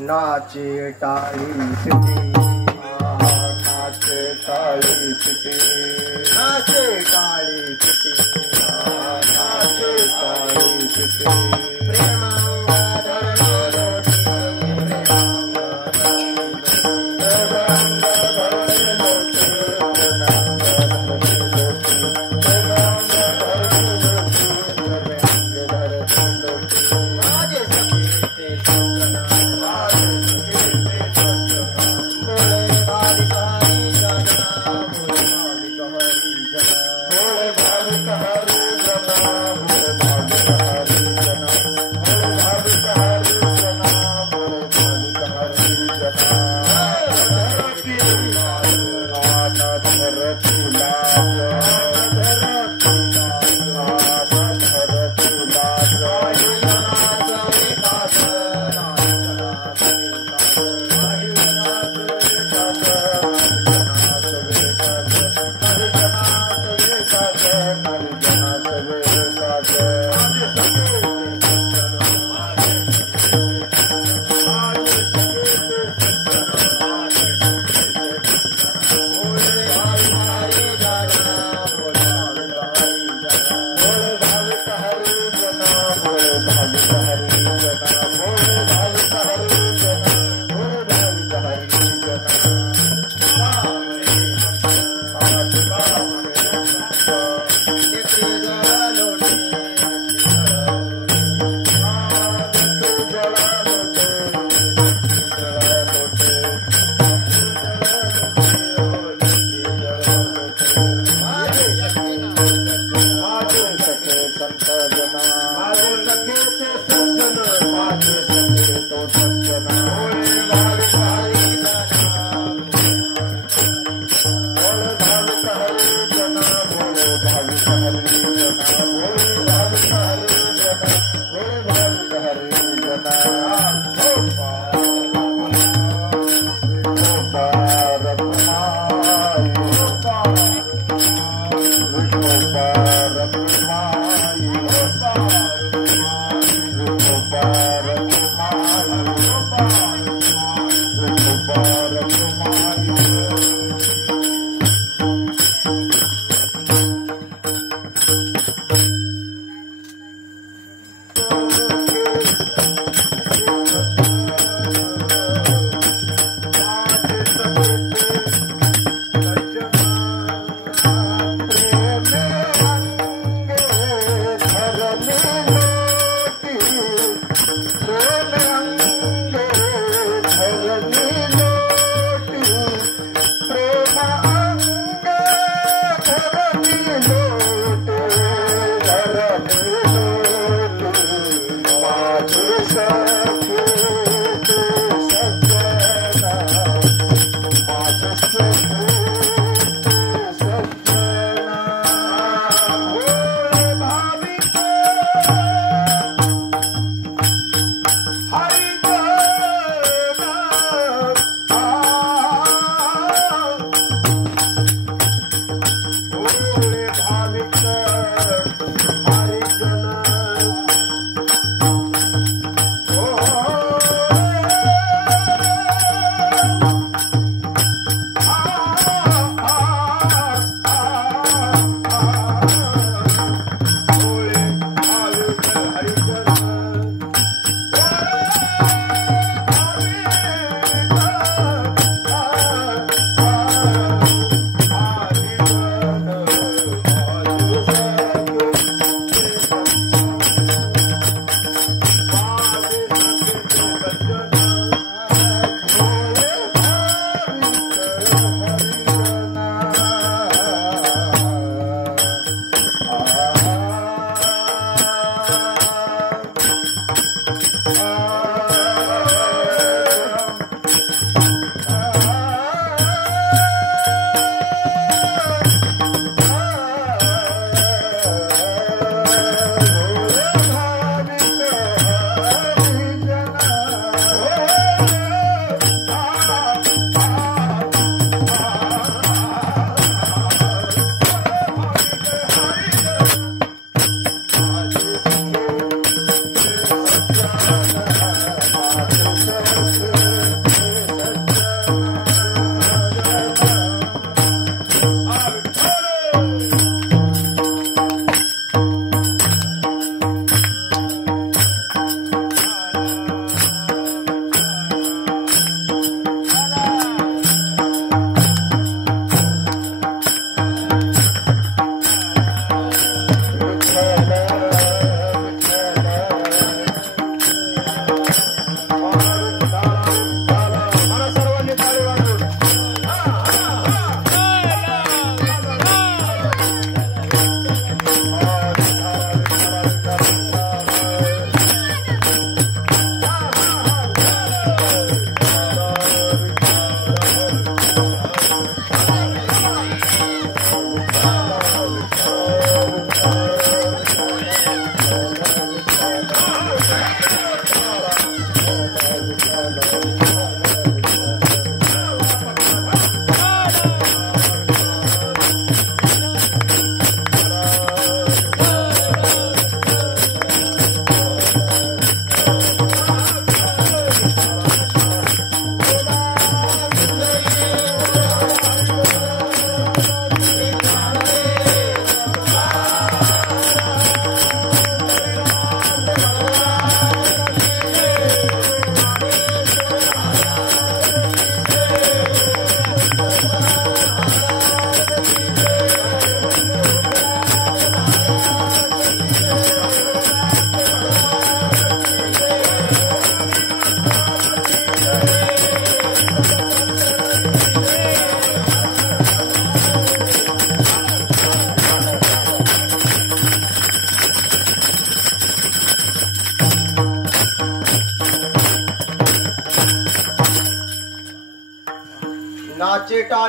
नाचे टाळी पिटी नाचे टाळी पिटी नाचे टाळी पिटी नाचे टाळी पिटी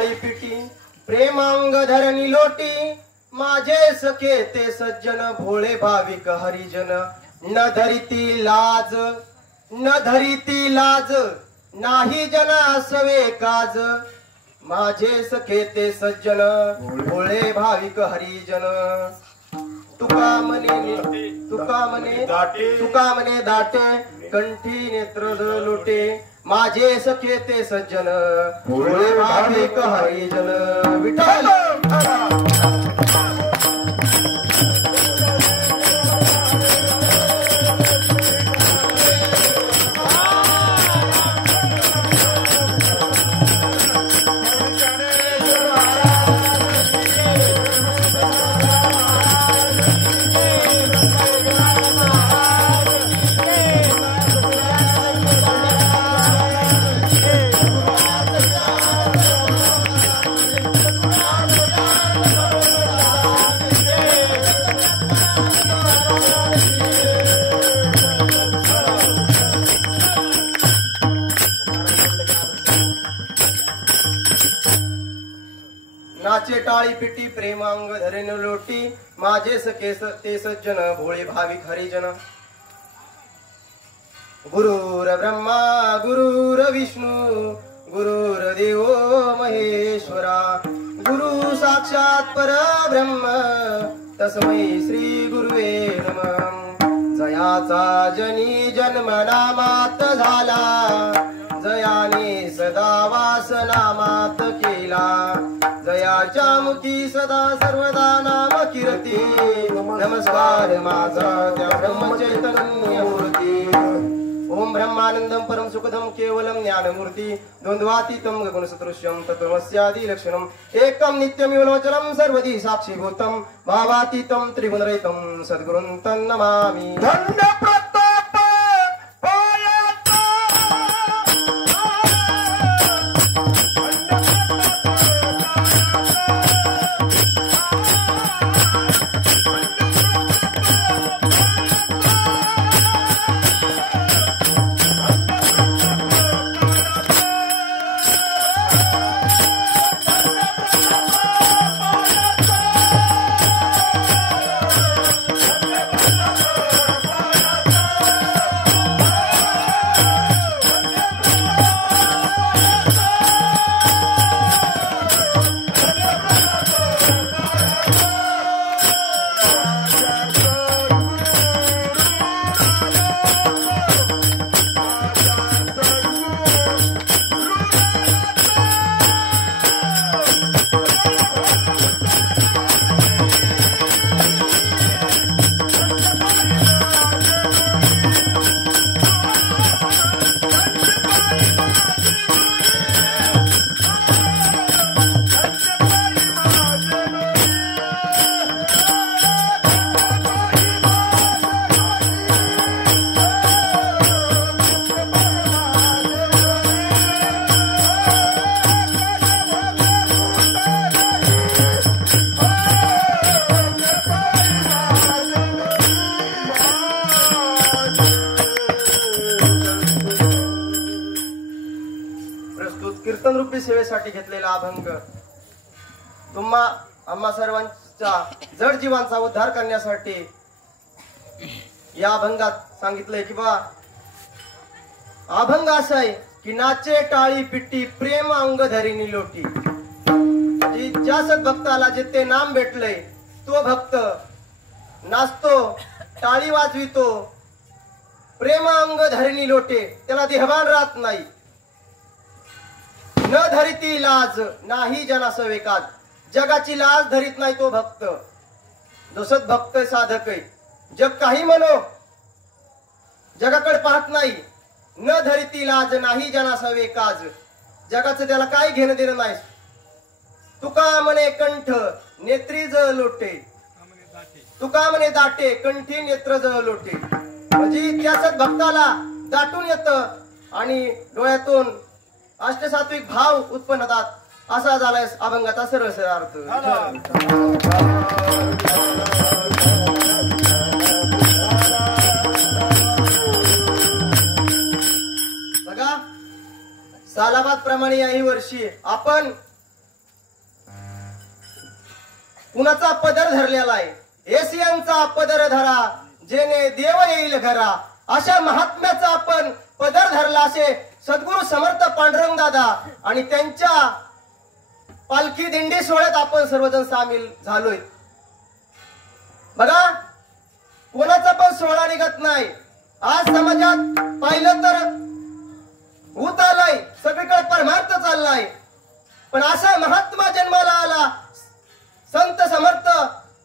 टाळी पिटी प्रेमांग धरणी लोटी माझे सखे ते सज्जन भोळे भाविक हरिजन न धरिती लाज न धरिती लाज नाही जना सवे काज माझे सखे ते सज्जन भोळे भाविक हरिजन तुका म्हणे दाटे कंठी नेत्र लोटे माझे सखे ते सज्जन भोळे भाविक हरिजन विठ्ठल नाचे टाळी पिटी प्रेमांग धरेन लोटी माझे सखे ते सज्जन भोळे भाविक हरिजन गुरुर ब्रह्मा गुरुर विष्णू गुरुर्देव महेश्वरा गुरु साक्षात परब्रह्म तस्मै श्री गुरुवे नमः जयाचा जनी जन्म नामात झाला जयाने सदा वास नामात केला जयाच्या मुखी सदा सर्वदा नाम कीर्ती नमस्कार माझा त्या ब्रह्मचैतन्य मूर्ती ओम ब्रह्मानंदम परम सुखदम केवलम ज्ञानमूर्ती द्वंद्वातीतम गगनसदृश्यम तत्त्वमस्यादि लक्षणम एकम नित्यमिवलोचनम सर्वदी साक्षीभूतम भावातीतम त्रिगुणरहितम सद्गुरुं तन्नमामि कीर्तन रूपी सेवेसाठी घेतलेला अभंग तुम्हा आम्हा सर्वांच्या जड जीवांचा उद्धार करण्यासाठी या अभंगात सांगितलंय की बा अभंग असा आहे की नाचे टाळी पिट्टी प्रेम अंग धरिणी लोटी ज्या सद्भक्ताला जे ते नाम भेटलंय तो भक्त नाचतो टाळी वाजवितो प्रेम अंग धरिणी लोटे त्याला देहभान राहत नाही न धरिती लाज नाही जनासवे काज जगाची लाज धरीत नाही तो भक्त जो सद्भक्त साधक आहे जग काही म्हणो जगाकडे पाहत नाही न धरिती लाज नाही जनासवे काज जगाचं त्याला काय घेणं देणं नाही तुका म्हणे कंठ नेत्री ज लोटे तुका म्हणे दाटे कंठी नेत्र ज लोटे म्हणजे त्या सद्भक्ताला दाटून येतं आणि डोळ्यातून अष्टसात्विक भाव उत्पन्न होतात असा झालाय अभंगाचा सरळ अर्थ बघा सालाबाद प्रमाणे याही वर्षी आपण कुणाचा पदर धरलेला आहे. एशियनचा पदर धरा जेने देव येईल घरा. अशा महात्म्याचा आपण पदर धरला असे सद्गुरू समर्थ पांडुरंग दादा आणि त्यांच्या पालखी दिंडी सोहळ्यात आपण सर्वजण सामील झालोय. बघा कोणाचा पण सोहळा निघत नाही. आज समाजात पाहिलं तर भूत आलाय, सगळीकडे परमार्थ चाललाय. पण असा महात्मा जन्माला आला संत समर्थ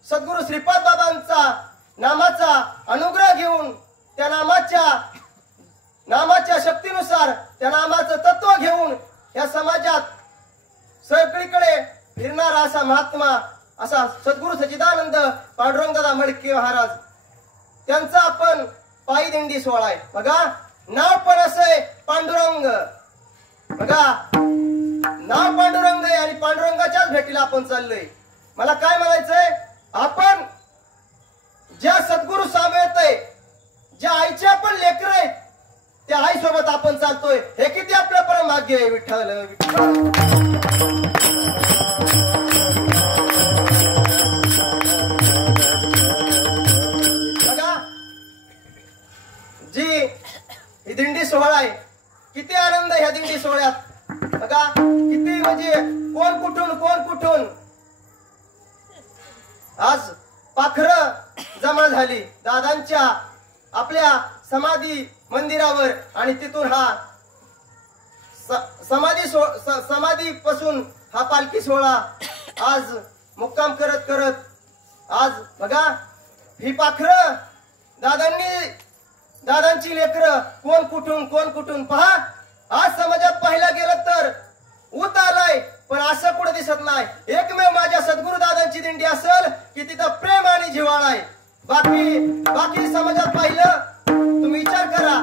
सद्गुरू श्रीपाद बाबांचा नामाचा अनुग्रह घेऊन त्या नामाच्या शक्तीनुसार त्या नामाचं तत्व घेऊन या समाजात सगळीकडे फिरणारा असा महात्मा असा सद्गुरू सच्चिदानंद पांडुरंगदादा मडके महाराज त्यांचा आपण पायी दिंडी सोहळा आहे. बघा नाव पण असं पांडुरंग. बघा नाव पांडुरंग आहे आणि पांडुरंगाच्याच भेटीला आपण चाललोय. मला काय म्हणायचंय, आपण ज्या सद्गुरू सामेत आहे, ज्या आईच्या पण लेकर आहेत त्या आई सोबत आपण चालतोय. हे किती आपलं परम भाग्य आहे. विठ्ठल बघा जी ही दिंडी सोहळा आहे, किती आनंद ह्या दिंडी सोहळ्यात. बघा किती म्हणजे कोण कुठून आज पाखरं जमा झाली दादांच्या आपल्या समाधी मंदिरावर आणि तिथून हा समाधी पासून हा पालखी सोहळा आज मुक्काम करत आज बघा ही पाखरं दादांची लेकरं कोण कुठून पहा. आज समाजात पाहायला गेलं तर ऊत आलाय पण असं कुठं दिसत नाही. एकमेव माझ्या सद्गुरू दादांची दिंडी असेल की तिथं प्रेम आणि जिव्हाळा आहे. बाकी समाजात पाहिलं तुम्ही विचार करा.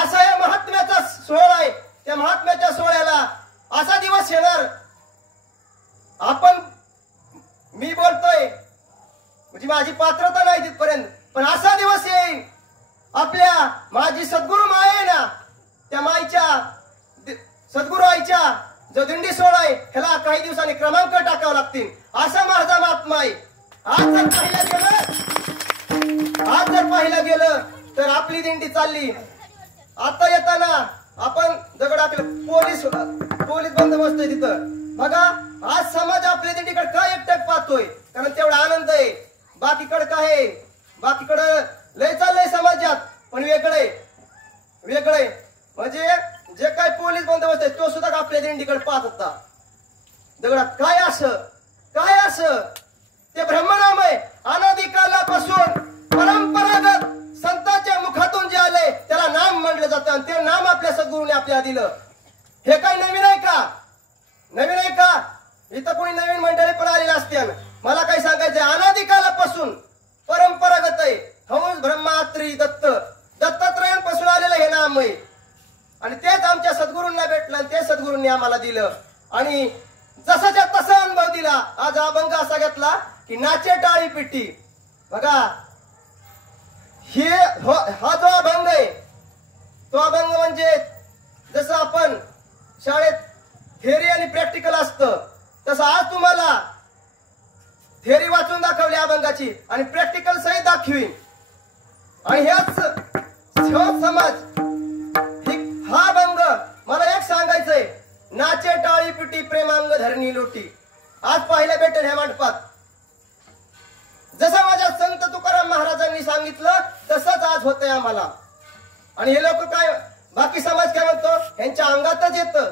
असा या महात्म्याचा सोहळा आहे. त्या महात्म्याच्या सोहळ्याला असा दिवस येणार. मी बोलतोय म्हणजे माझी पात्रता नाही तिथपर्यंत, पण असा दिवस येईल आपल्या माझी सद्गुरू माय आहे ना त्या माईच्या सद्गुरू आईच्या जो दिंडी सोहळा आहे ह्याला काही दिवसांनी क्रमांक टाकावे लागतील. असा माझा महात्मा आहे. आज जर पाहिलं गेलं तर आपली दिंडी चालली. आता येताना आपण दगडाकडे पोलीस बंदोबस्त आहे तिथं. बघा आज समाज आपल्या दिंडीकडे काय एकटक पाहतोय कारण तेवढा आनंद आहे. बाकीकडे काय आहे, बाकीकडे लय चाललंय समाजात पण वेगळे म्हणजे जे काय पोलीस बंदोबस्त आहे तो सुद्धा आपल्या दिंडीकडे पाहत होता. दगडात काय असं ते ब्रह्मनाम आहे. अनादिकालापासून परंपरागत संतांच्या मुखातून जे आले त्याला नाम म्हणलं जातं आणि ते नाम आपल्या सद्गुरूने आपल्याला दिलं. हे काही नवीन आहे का? इथं कोणी नवीन मंडळी पण आलेली असते. मला काही सांगायचंय, अनादिकालापासून परंपरागत आहे. हंस ब्रह्मात्री दत्तात्रयांपासून आलेलं हे नाम आहे आणि तेच आमच्या सद्गुरूंना भेटलं आणि ते सद्गुरूंनी आम्हाला दिलं आणि जसाच्या तसा अनुभव दिला. आज अभंग असा घेतला की नाचे टाळी पिटी. बघा हा जो अभंग आहे तो अभंग म्हणजे जसं आपण शाळेत थेअरी आणि प्रॅक्टिकल असतं तसं आज तुम्हाला थेअरी वाचून दाखवली अभंगाची आणि प्रॅक्टिकल सहित दाखवीन. आणि ह्याच समाज हा अभंग मला एक सांगायचंय, नाचे टाळी पिटी प्रेमांग धरणी लोटी. आज पाहायला भेटेल ह्या मंडपात. जसं माझ्या संत तुकाराम महाराजांनी सांगितलं तसंच आज होतंय आम्हाला. आणि हे लोक काय बाकी समाज काय म्हणतो ह्यांच्या अंगातच येतं.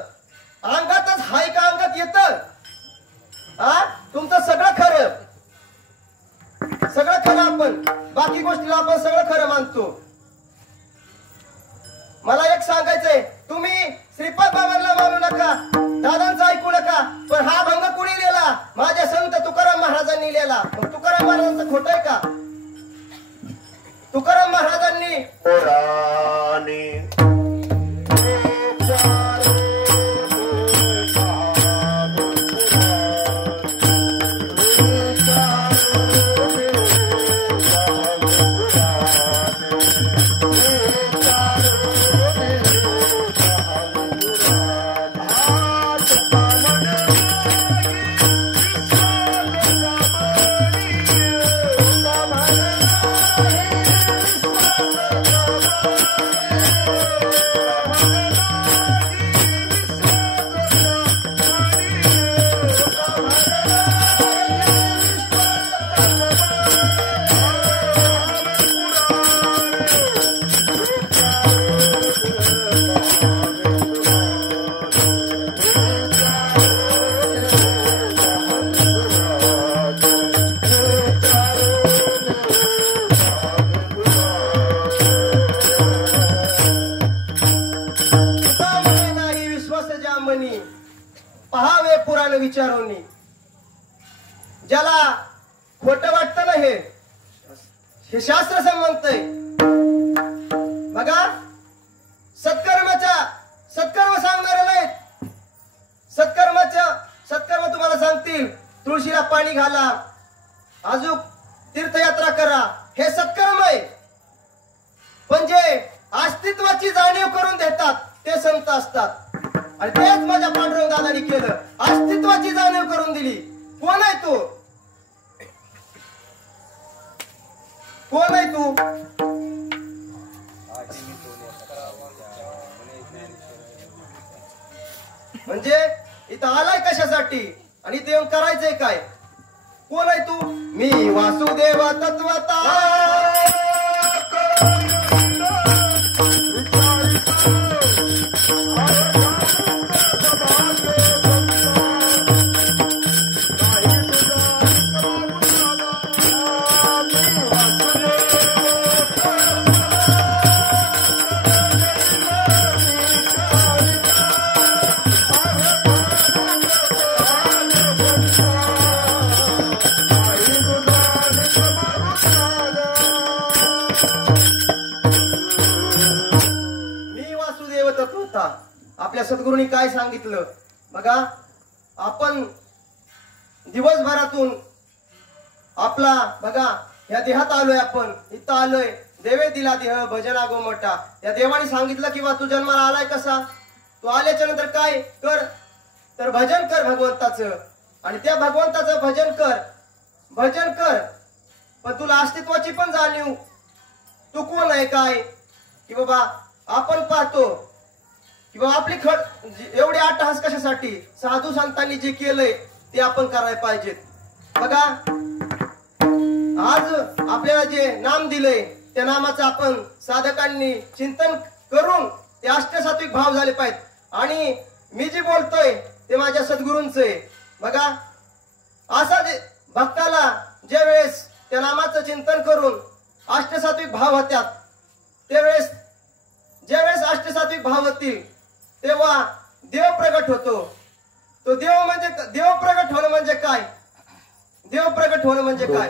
अंगातच हाय का अंगात येतं? तुमचं सगळं खरं आपण बाकी गोष्टीला आपण सगळं खरं मानतो. मला एक सांगायचंय, तुम्ही श्रीपाद बाबांना मानू नका, दादांचं ऐकू नका, पण हा भंग कुणी लिहिला? माझ्या संत तुकाराम महाराजांनी लिहिला. तुकाराम महाराजांचं खोटं आहे का? तुकाराम महाराजांनी तुम्हाला खोटं वाटतं ना हे शास्त्र म्हणतंय बघा. सत्कर्म सांगणारे नाहीत. सत्कर्म तुम्हाला सांगतील तुळशीला पाणी घाला, अजून तीर्थयात्रा करा, हे सत्कर्म आहे. पण जे अस्तित्वाची जाणीव करून देतात ते संत असतात. आणि तेच माझ्या पांडुरंग दादांनी केलं. अस्तित्वाची जाणीव करून दिली. कोण आहे तू? कोण आहे तू? म्हणजे इथं आलाय कशासाठी आणि इथे येऊन करायचंय काय? कोण आहे तू? मी वासुदेव तत्वता आपल्या सद्गुरूंनी काय सांगितलं बघा. आपण दिवसभरातून आपला बघा ह्या देहात आलोय, आपण इथं आलोय. देवे दिला देह भजना गोमटा. या देवाने सांगितलं की बा तू जन्माला आलाय कसा? तू आल्याच्या नंतर काय कर? तर भजन कर भगवंताचं. आणि त्या भगवंताचं भजन कर. पण तुला अस्तित्वाची पण जाणीव, तू कोण आहे काय? की बाबा आपण पाहतो किंवा आपली एवढी अट्टहास कशासाठी? साधू संतांनी जे केलंय ते आपण करायला पाहिजेत. बघा आज आपल्याला जे नाम दिलंय त्या नामाचं आपण साधकांनी चिंतन करून ते अष्टसात्विक भाव झाले पाहिजेत. आणि मी जे बोलतोय ते माझ्या सद्गुरूंचं आहे. बघा असा भक्ताला ज्या वेळेस त्या नामाचं चिंतन करून अष्टसात्विक भाव होत्यात, त्यावेळेस ज्यावेळेस अष्टसात्विक भाव होतील तेव्हा देव प्रगट होतो. तो देव प्रगट होणं म्हणजे काय? देव प्रगट होणं म्हणजे काय?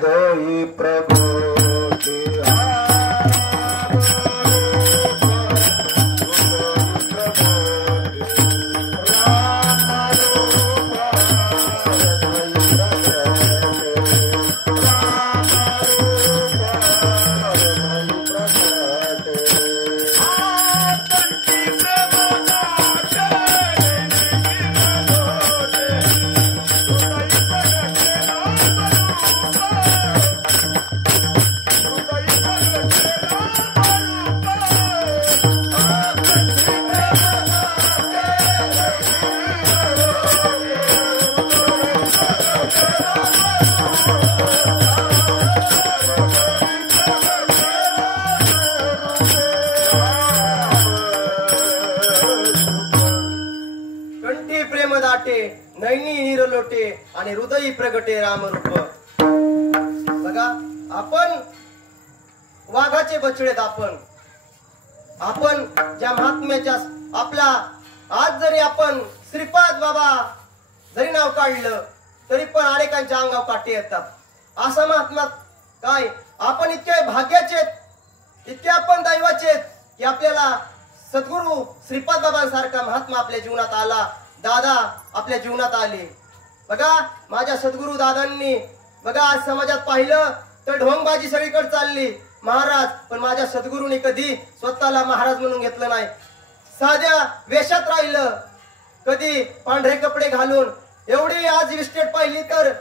नैनी नीर लोटे आणि हृदयी प्रगटे रामरूप. बघा आपण वाघाचे बछडेत. आपण ज्या महात्म्याच्या आपला आज जरी आपण श्रीपाद बाबा जरी नाव काढलं तरी पण अनेकांच्या अंगावर काटे येतात. असा महात्मा काय? आपण इतके भाग्याचे, इतके आपण दैवाचे की आपल्याला सद्गुरू श्रीपाद बाबांसारखा महात्मा आपल्या जीवनात आला. दादा आपल्या जीवनात आले. बघा माझ्या सद्गुरू दादांनी बघा आज समाजात पाहिलं तर ढोंगबाजी सगळीकडे चालली महाराज. पण माझ्या सद्गुरूंनी कधी स्वतःला महाराज म्हणून घेतलं नाही. साध्या वेशात राहिलं, कधी पांढरे कपडे घालून. एवढी आज इस्टेट पाहिली तर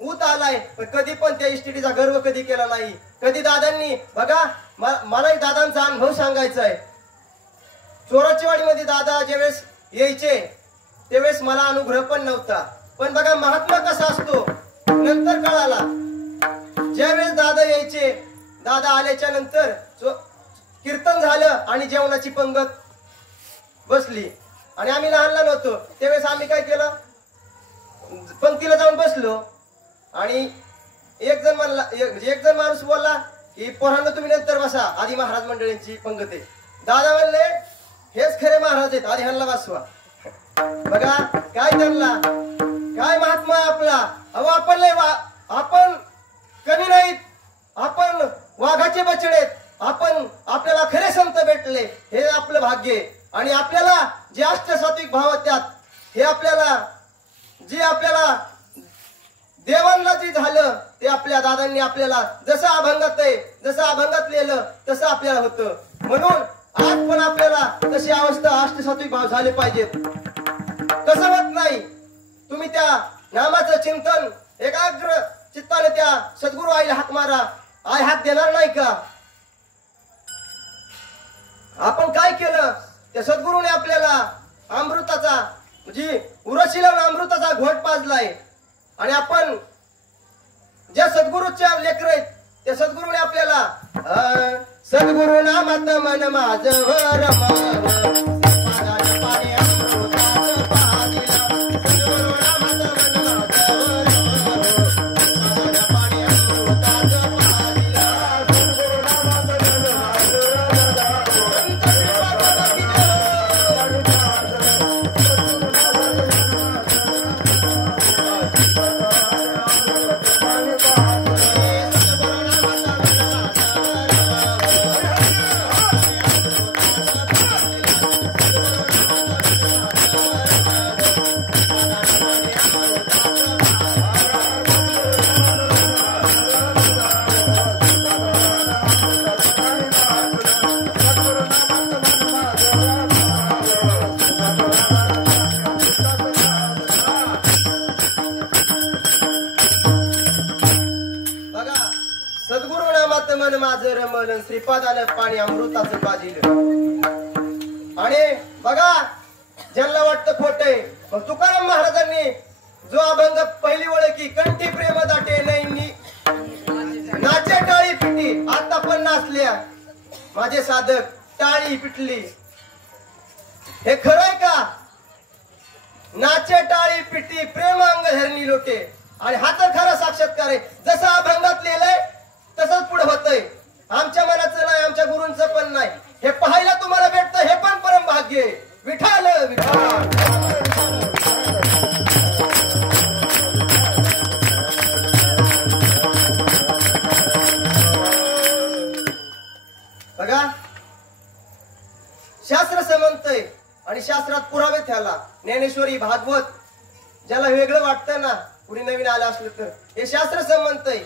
ऊत आलाय, पण कधी पण त्या इस्टेटीचा गर्व कधी केला नाही. कधी दादांनी बघा मलाही दादांचा अनुभव सांगायचा आहे. चोराचीवाडीमध्ये दादा ज्यावेळेस यायचे त्यावेळेस मला अनुग्रह पण नव्हता. पण बघा महात्मा कसा असतो नंतर कळाला. ज्यावेळेस दादा यायचे, दादा आल्याच्या नंतर कीर्तन झालं आणि जेवणाची पंगत बसली. आणि आम्ही लहान होतो त्यावेळेस आम्ही काय केलं, पंक्तीला जाऊन बसलो. आणि एक जण माणूस बोलला की पोरांनो तुम्ही नंतर बसा, आधी महाराज मंडळींची पंगत आहे. दादा म्हणले हेच खरे महाराज आहेत, आधी ह्यांना बसवा. बघा काय त्यांना काय महात्मा आपला. अहो आपण संतांचे बछडे आपण, आपल्याला खरे संत भेटले हे आपलं भाग्य. आणि आपल्याला जे अष्टसात्विक भाव त्यात हे आपल्याला जे आपल्याला देवांना जे झालं ते आपल्या दादांनी आपल्याला जसं अभंगात आहे, जसं अभंगात लिहिलं तसं आपल्याला होतं. म्हणून आज पण आपल्याला तशी अवस्था अष्टसात्विक भाव झाले पाहिजेत. तसं होत नाही. तुम्ही त्या नामाचं चिंतन एकाग्र चित्ताने त्या सद्गुरु आईला हाक मारा. आई हाक देणार नाही का? आपण काय केलं? त्या सद्गुरूने आपल्याला अमृताचा म्हणजे उरशी लावून अमृताचा घोट पाजलाय. आणि आपण ज्या सद्गुरूच्या लेकर आहेत त्या सद्गुरूने आपल्याला सद्गुरु नामात मन माझं रमावं. श्रीपादाने पाणी अमृताचं पाजिलं. आणि बघा ज्यांना वाटतं खोटे, मग तुकाराम महाराजांनी जो अभंग पहिली ओळखी कंठी प्रेम दाटे नाही नाचे टाळी पिटी. आता पण नाचल्या माझे साधक टाळी पिटली. हे खरंय का? नाचे टाळी पिटी प्रेम अंग धरणी लोटे. आणि हा तर खरा साक्षात्कार आहे. जसं अभंगात लिहिलंय तसंच पुढे होतंय. आमच्या मनाचं नाही, आमच्या गुरूंचं पण नाही. हे पाहायला तुम्हाला भेटतं हे पण परम भाग्य. विठाल विठाल. बघा शास्त्र समजतंय आणि शास्त्रात पुरावे त्याला. ज्ञानेश्वरी भागवत ज्याला वेगळं वाटतं ना, कुणी नवीन आलं असलं तर हे शास्त्र समजतंय.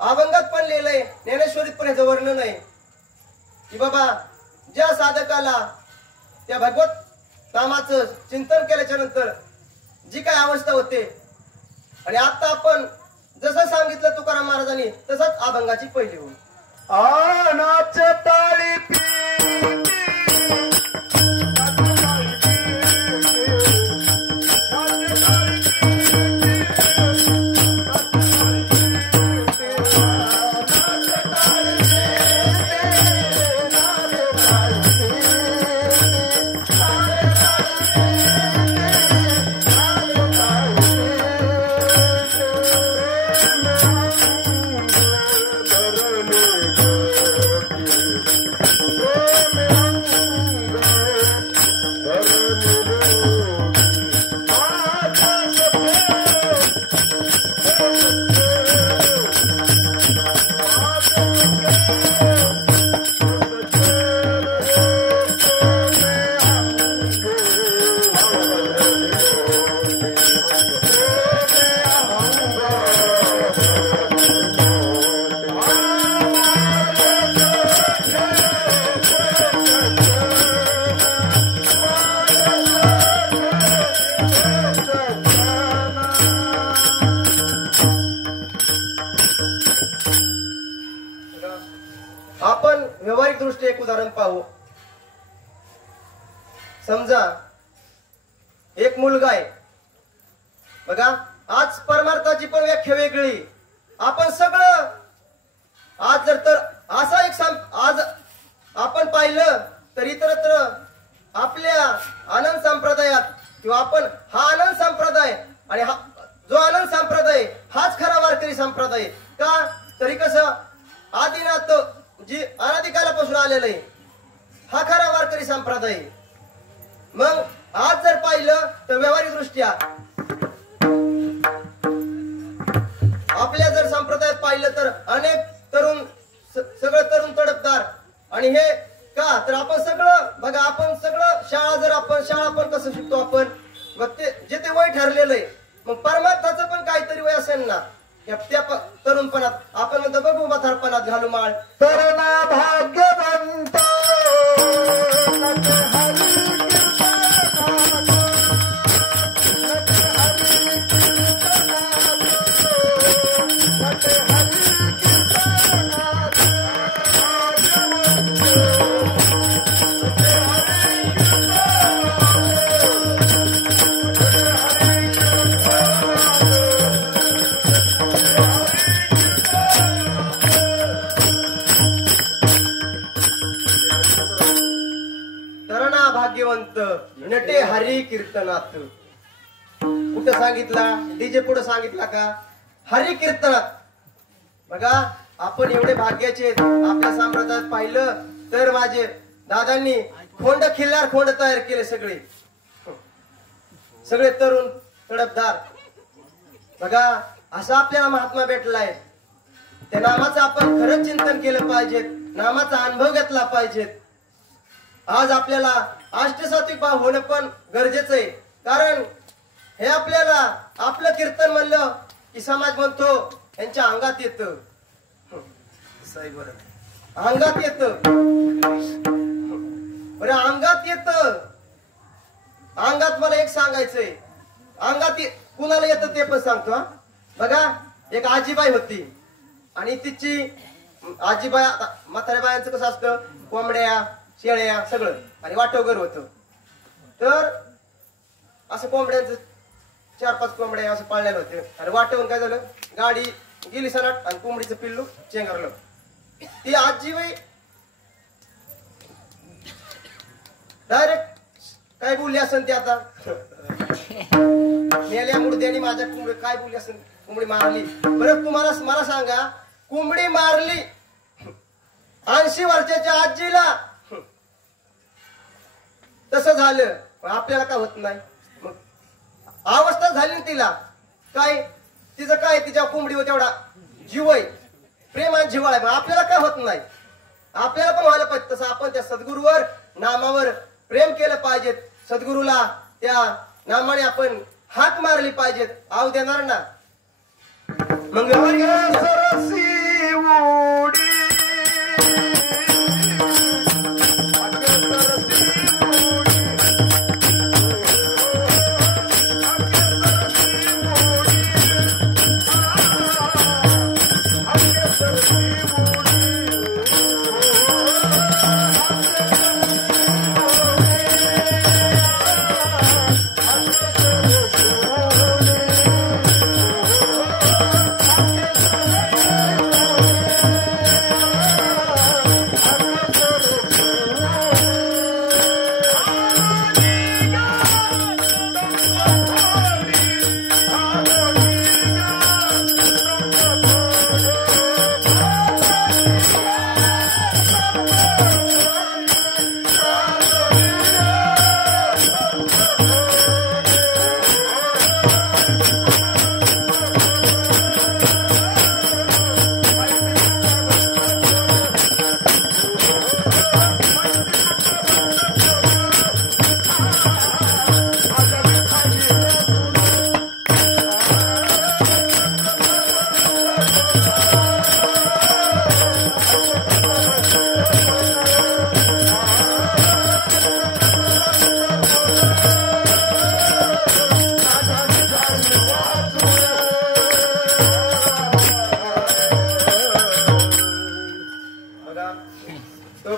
अभंगात पण लिहिलंय, ज्ञानेश्वरीत पण याचं वर्णन आहे की बाबा ज्या साधकाला त्या भगवत नामाचं चिंतन केल्याच्या नंतर जी काय अवस्था होते. आणि आता आपण जसं सांगितलं तुकाराम महाराजांनी तसंच अभंगाची पहिली होईल. नाचे टाळी आपण व्यावहारिक दृष्टी एक उदाहरण पाहू. समजा एक मुलगा आहे. बघा आज परमार्थाची पण व्याख्या वेगळी. आपण सगळं आज जर तर असा एक आज आपण पाहिलं तर इतरत्र आपल्या आनंद संप्रदायात किंवा आपण हा आनंद संप्रदाय आणि हा जो आनंद संप्रदाय हाच खरा वारकरी संप्रदाय का? तरी कसं आदिनाथ जी अनादिकालापासून आलेलं आहे हा खरा वारकरी संप्रदाय. मग आज जर पाहिलं तर व्यावहारिक दृष्ट्या आपल्या जर संप्रदायात पाहिलं तर अनेक शाळा पण कसं शिकतो आपण मग ते जे ते वय ठरलेलं आहे मग परमार्थाचं पण काहीतरी वय असेल ना त्या तरुणपणात आपण म्हणतो बघू म्हातारपणात घालू माळ तरुणा भाग्यवंत भाग्यवंत नटे हरी कीर्तनात कुठं सांगितला डीजे पुढे सांगितला का हरी कीर्तनात बघा आपण एवढे भाग्याचे आपल्या साम्राज्यात पाहिलं तर माझे दादांनी खोंड खिल्लार खोंड तयार केले सगळे तरुण तडफदार बघा असा आपल्याला महात्मा भेटलाय त्या नामाचं आपण खरंच चिंतन केलं पाहिजे नामाचा अनुभव घेतला पाहिजे आज आपल्याला अष्टसात्विक भाव होणं पण गरजेचं आहे कारण हे आपल्याला आपलं कीर्तन म्हणलं की समाज म्हणतो यांच्या अंगात येत अंगात येत बरं अंगात येत अंगात मला एक सांगायचंय अंगात कुणाला येतं ते पण सांगतो हा बघा एक आजीबाई होती आणि तिची आजीबाई म्हाताऱ्या बायांचं कसं असतं कोंबड्या शेळ्या सगळं आणि वाटोगर होतं तर असं कोंबड्यांचं 4-5 कोंबड्या असं पाळलेलं होते आणि वाटवून काय झालं गाडी गेली सनाट आणि कोंबडीचं पिल्लू चेंगरलं ती आजीबाई डायरेक्ट काय बोलली असेल ते आता मेल्या मुडद्यानी माझ्या कोंबडी काय बोलली असेल कोंबडी मारली बरं तुम्हाला मला सांगा कोंबडी मारली 80 वर्षाच्या आजीला तसं झालं आपल्याला काय होत नाही मग अवस्था झाली ना तिला काय तिचं काय तिच्या कोंबडीवर तेवढा जीव आहे प्रेमान जिव्हाळा आहे आपल्याला काय होत नाही आपल्याला पण व्हायला पाहिजे तसं आपण त्या सद्गुरूवर नामावर प्रेम केलं पाहिजे सद्गुरूला त्या नामाने आपण हाक मारली पाहिजेत आव देणार ना मग सरसी उडी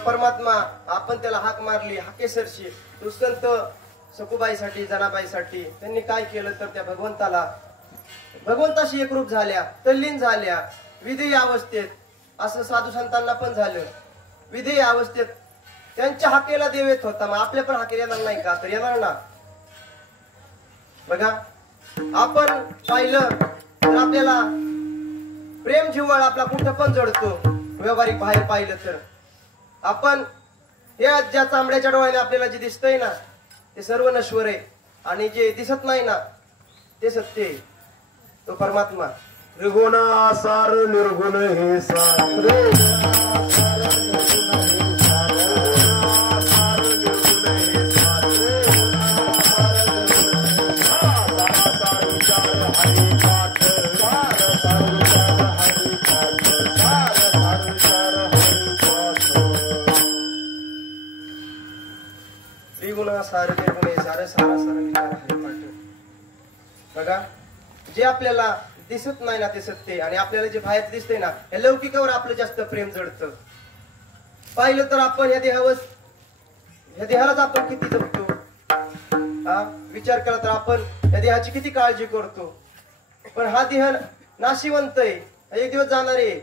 परमात्मा आपण त्याला हाक मारली हाकेसरशी तो संत सखुबाईसाठी जनाबाईसाठी त्यांनी काय केलं तर त्या भगवंताशी एकरूप झाल्या तल्लीन झाल्या विधेय अवस्थेत असं साधू संतांना पण झालं विधेय अवस्थेत त्यांच्या हाकेला देव येत होता मग आपल्या पण हाकेला येणार नाही का तर येणार ना बघा आपण पाहिलं तर आपल्याला प्रेम जिव्हाळा आपला कुठं पण जडतो व्यवहारिक बाहेर पाहिलं तर आपण हे ज्या चांबड्याच्या डोळ्याने आपल्याला जे दिसतंय ना ते सर्व नश्वर आहे आणि जे दिसत नाही ना ते सत्य आहे तो परमात्मा त्रिगुण सार निर्गुण हे सार आपल्याला दिसत नाही ना ते सत्य, आणि आपल्याला जे बाहेर दिसतंय ना या लौकिकावर आपलं जास्त प्रेम जडतं. पाहिलं तर आपण या देहालाच आपण किती जपतो. विचार केला तर आपण या देहाची किती काळजी करतो. पण हा देह नाशिवंत आहे, एक दिवस जाणार आहे.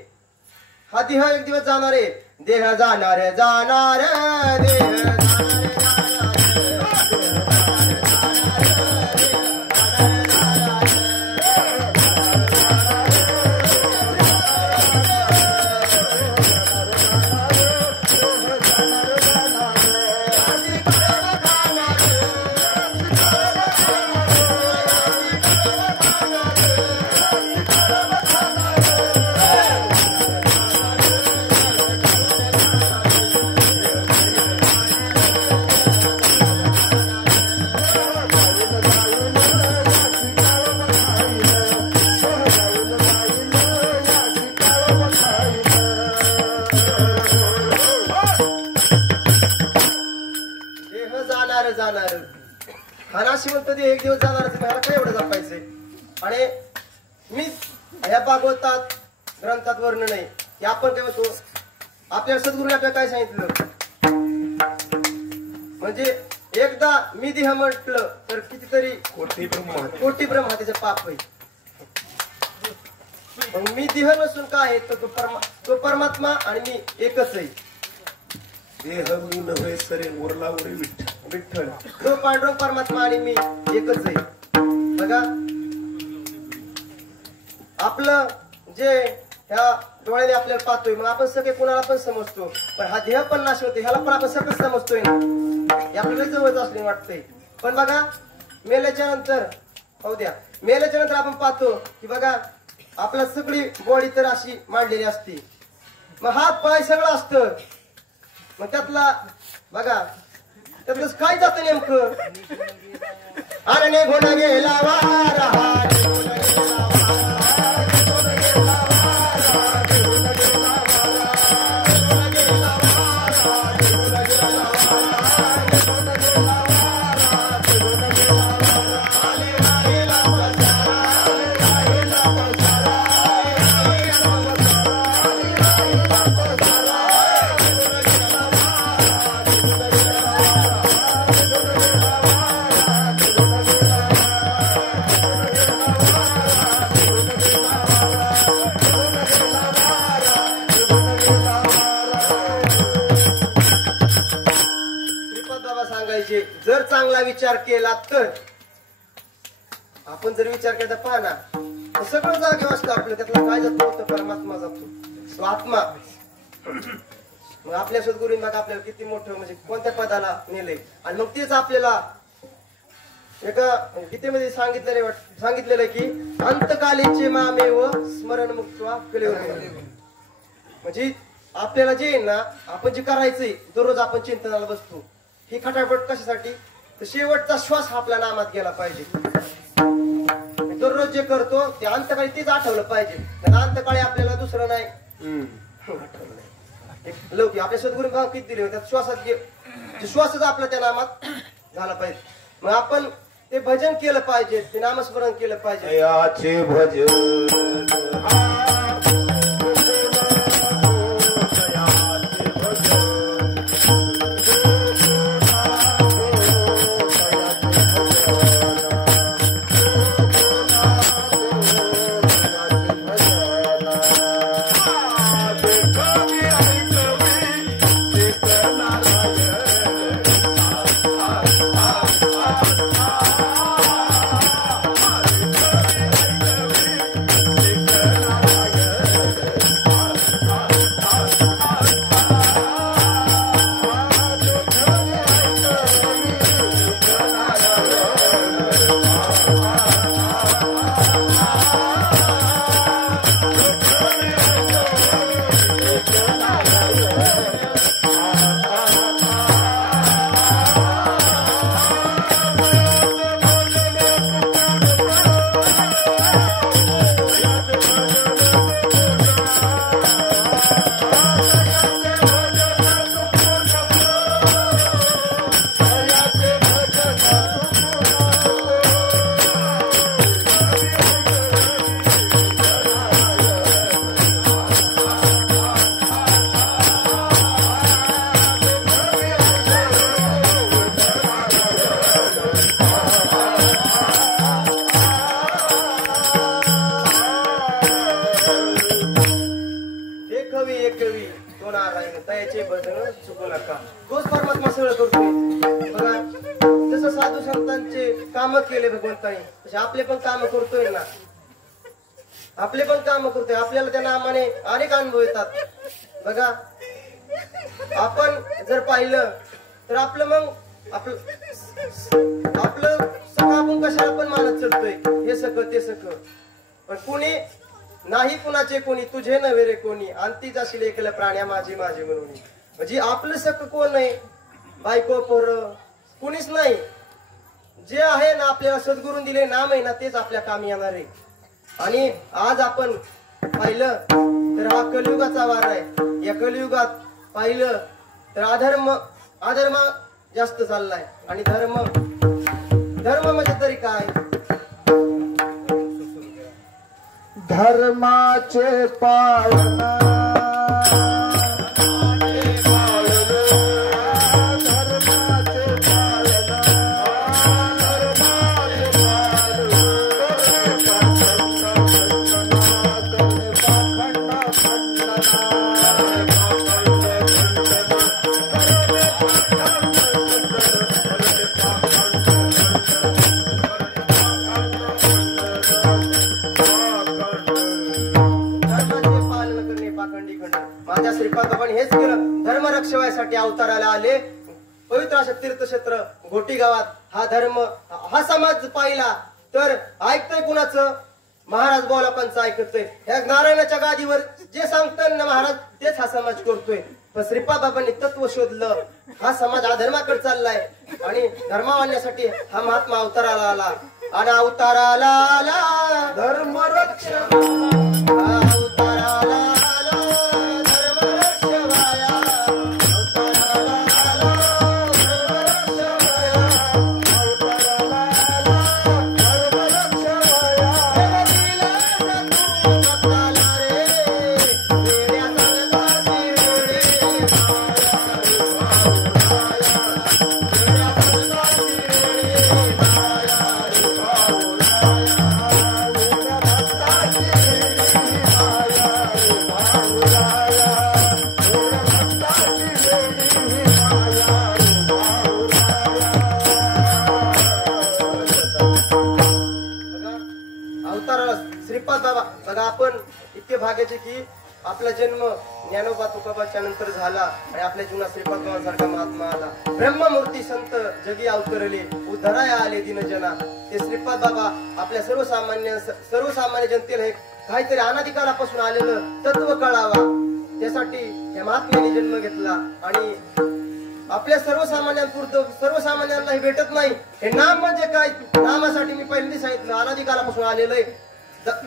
हा देह एक दिवस जाणार आहे. देह जाणार जाणार देह जाणार. हा नाशिवंत देह एक दिवस जाणारच. मला काय एवढं जपायचंय. आणि मी ह्या भागवतात ग्रंथात वर्णन आहे की आपण काय म्हणतो, आपल्या सद्गुरूने आपल्याला काय सांगितलं, म्हणजे एकदा मी देह म्हटलं तर कितीतरी कोटी ब्रह्मा त्याचं पाप आहे. मग मी देह नसून काय आहे, तो परमात्मा आणि मी एकच आहे. देह मी नव्हे सरे उरला उरी विठ्ठल, तो पांडुरंग परमात्मा आणि मी एकच आहे. बघा आपलं जे ह्या डोळ्याने आपल्याला पाहतोय, मग आपण सगळे कुणाला पण समजतो, पण हा देह पण नाश होतो, ह्याला पण आपण सगळं समजतोय ना. हे आपल्याला जवळच असले वाटतंय. पण बघा मेल्याच्या नंतर, पाहू द्या, मेल्याच्या नंतर आपण पाहतो की बघा आपला सगळी बॉडी तर अशी मांडलेली असते, मग हात पाय सगळं असतं, मग त्यातला बघा त्यातलंच काय जातं नेमकं. अरे गुण गेला वारा जर चांगला विचार केला तर, आपण जर विचार केला तर पहा ना, सगळं जागे वाचतं आपलं. त्यातला काय जातो, तर परमात्मा जातो, तो आत्मा. मग आपल्या सद्गुरूंनी बघा आपल्याला किती मोठं म्हणजे कोणत्या पदाला नेलंय. आणि मग तेच आपल्याला एका गीतेमध्ये सांगितलेलं की अंतकालीचे मामे व स्मरण मुक्त म्हणजे आपल्याला जे आहे ना, आपण जे करायचंय दररोज आपण चिंतनाला बसतो, ही खटापट कशासाठी, तर शेवटचा श्वास आपल्या नामात गेला पाहिजे. दररोज जे करतो ते अंतकाळी तेच आठवलं पाहिजे. अंतकाळी आपल्याला दुसरं नाही लौकिक. आपल्या सद्गुरू भाव किती दिले त्यात श्वासात श्वासच आपला त्या नामात झाला पाहिजे. मग आपण ते भजन केलं पाहिजे, ते नामस्मरण केलं पाहिजे. याचे भजन एक हवी एक हवी तो नारायण तयाचे भजन चुकू नका. तोच परमात्मा सगळं करतोय. बघा जसं साधू संतांचे काम केले भगवंताने तसे आपले पण काम करतोय ना. आपले पण काम करतोय. आपल्याला त्या नामाने अनेक अनुभव येतात. बघा आपण जर पाहिलं तर आपलं मग आपलं सगळं आपण कशाला पण मानत चलतोय. हे सगळं ते सगळं पण कुणी नाही कुणाचे कोणी तुझे नव्हे रे कोणी अंती जाशील एकलं प्राण्या माझे माझे म्हणून. म्हणजे आपलं सगळं कोण आहे बायको पोर कुणीच नाही. जे आहे ना आपल्याला सद्गुरून दिले नाम आहे ना तेच आपल्या कामी येणार आहे. आणि आज आपण पाहिलं तर हा कलियुगाचा वार आहे. या कलियुगात पाहिलं तर अधर्म जास्त चाललाय. आणि धर्म म्हणजे तरी काय धर्माचे पालन माझ्या श्रीपादाबाने हेच केलं. धर्म रक्षवायसाठी अवताराला आले. पवित्र अशा तीर्थक्षेत्र घोटी गावात हा समाज पाहिला तर ऐकतोय कुणाचं महाराज बोलापांचं ऐकतोय. ह्या नारायणाच्या गादीवर जे सांगतात ना महाराज तेच हा समाज करतोय. पण श्रीपादाबांनी तत्व शोधलं. हा समाज अधर्माकडे चाललाय आणि धर्म आणण्यासाठी हा महात्मा अवताराला आला. आणि अवताराला आला धर्म रक्षण अवताराला बघा आपण इतके भाग्याचे की आपला जन्म ज्ञानोबा तुकोबाच्या नंतर झाला आणि आपल्या जीवनात श्रीपाद बाबांसारखा महात्मा आला. ब्रह्ममूर्ती संत जगी अवतरले उद्धराया आले दिनजना. ते श्रीपाद बाबा आपल्या सर्वसामान्य जनतेला एक काहीतरी अनादिकालापासून आलेलं तत्व कळावा त्यासाठी या महात्म्याने जन्म घेतला. आणि आपल्या सर्वसामान्यांना हे भेटत नाही. हे नाम म्हणजे काय नामासाठी मी पहिल्यांदा सांगितलं अनादिकालापासून आलेलं आहे.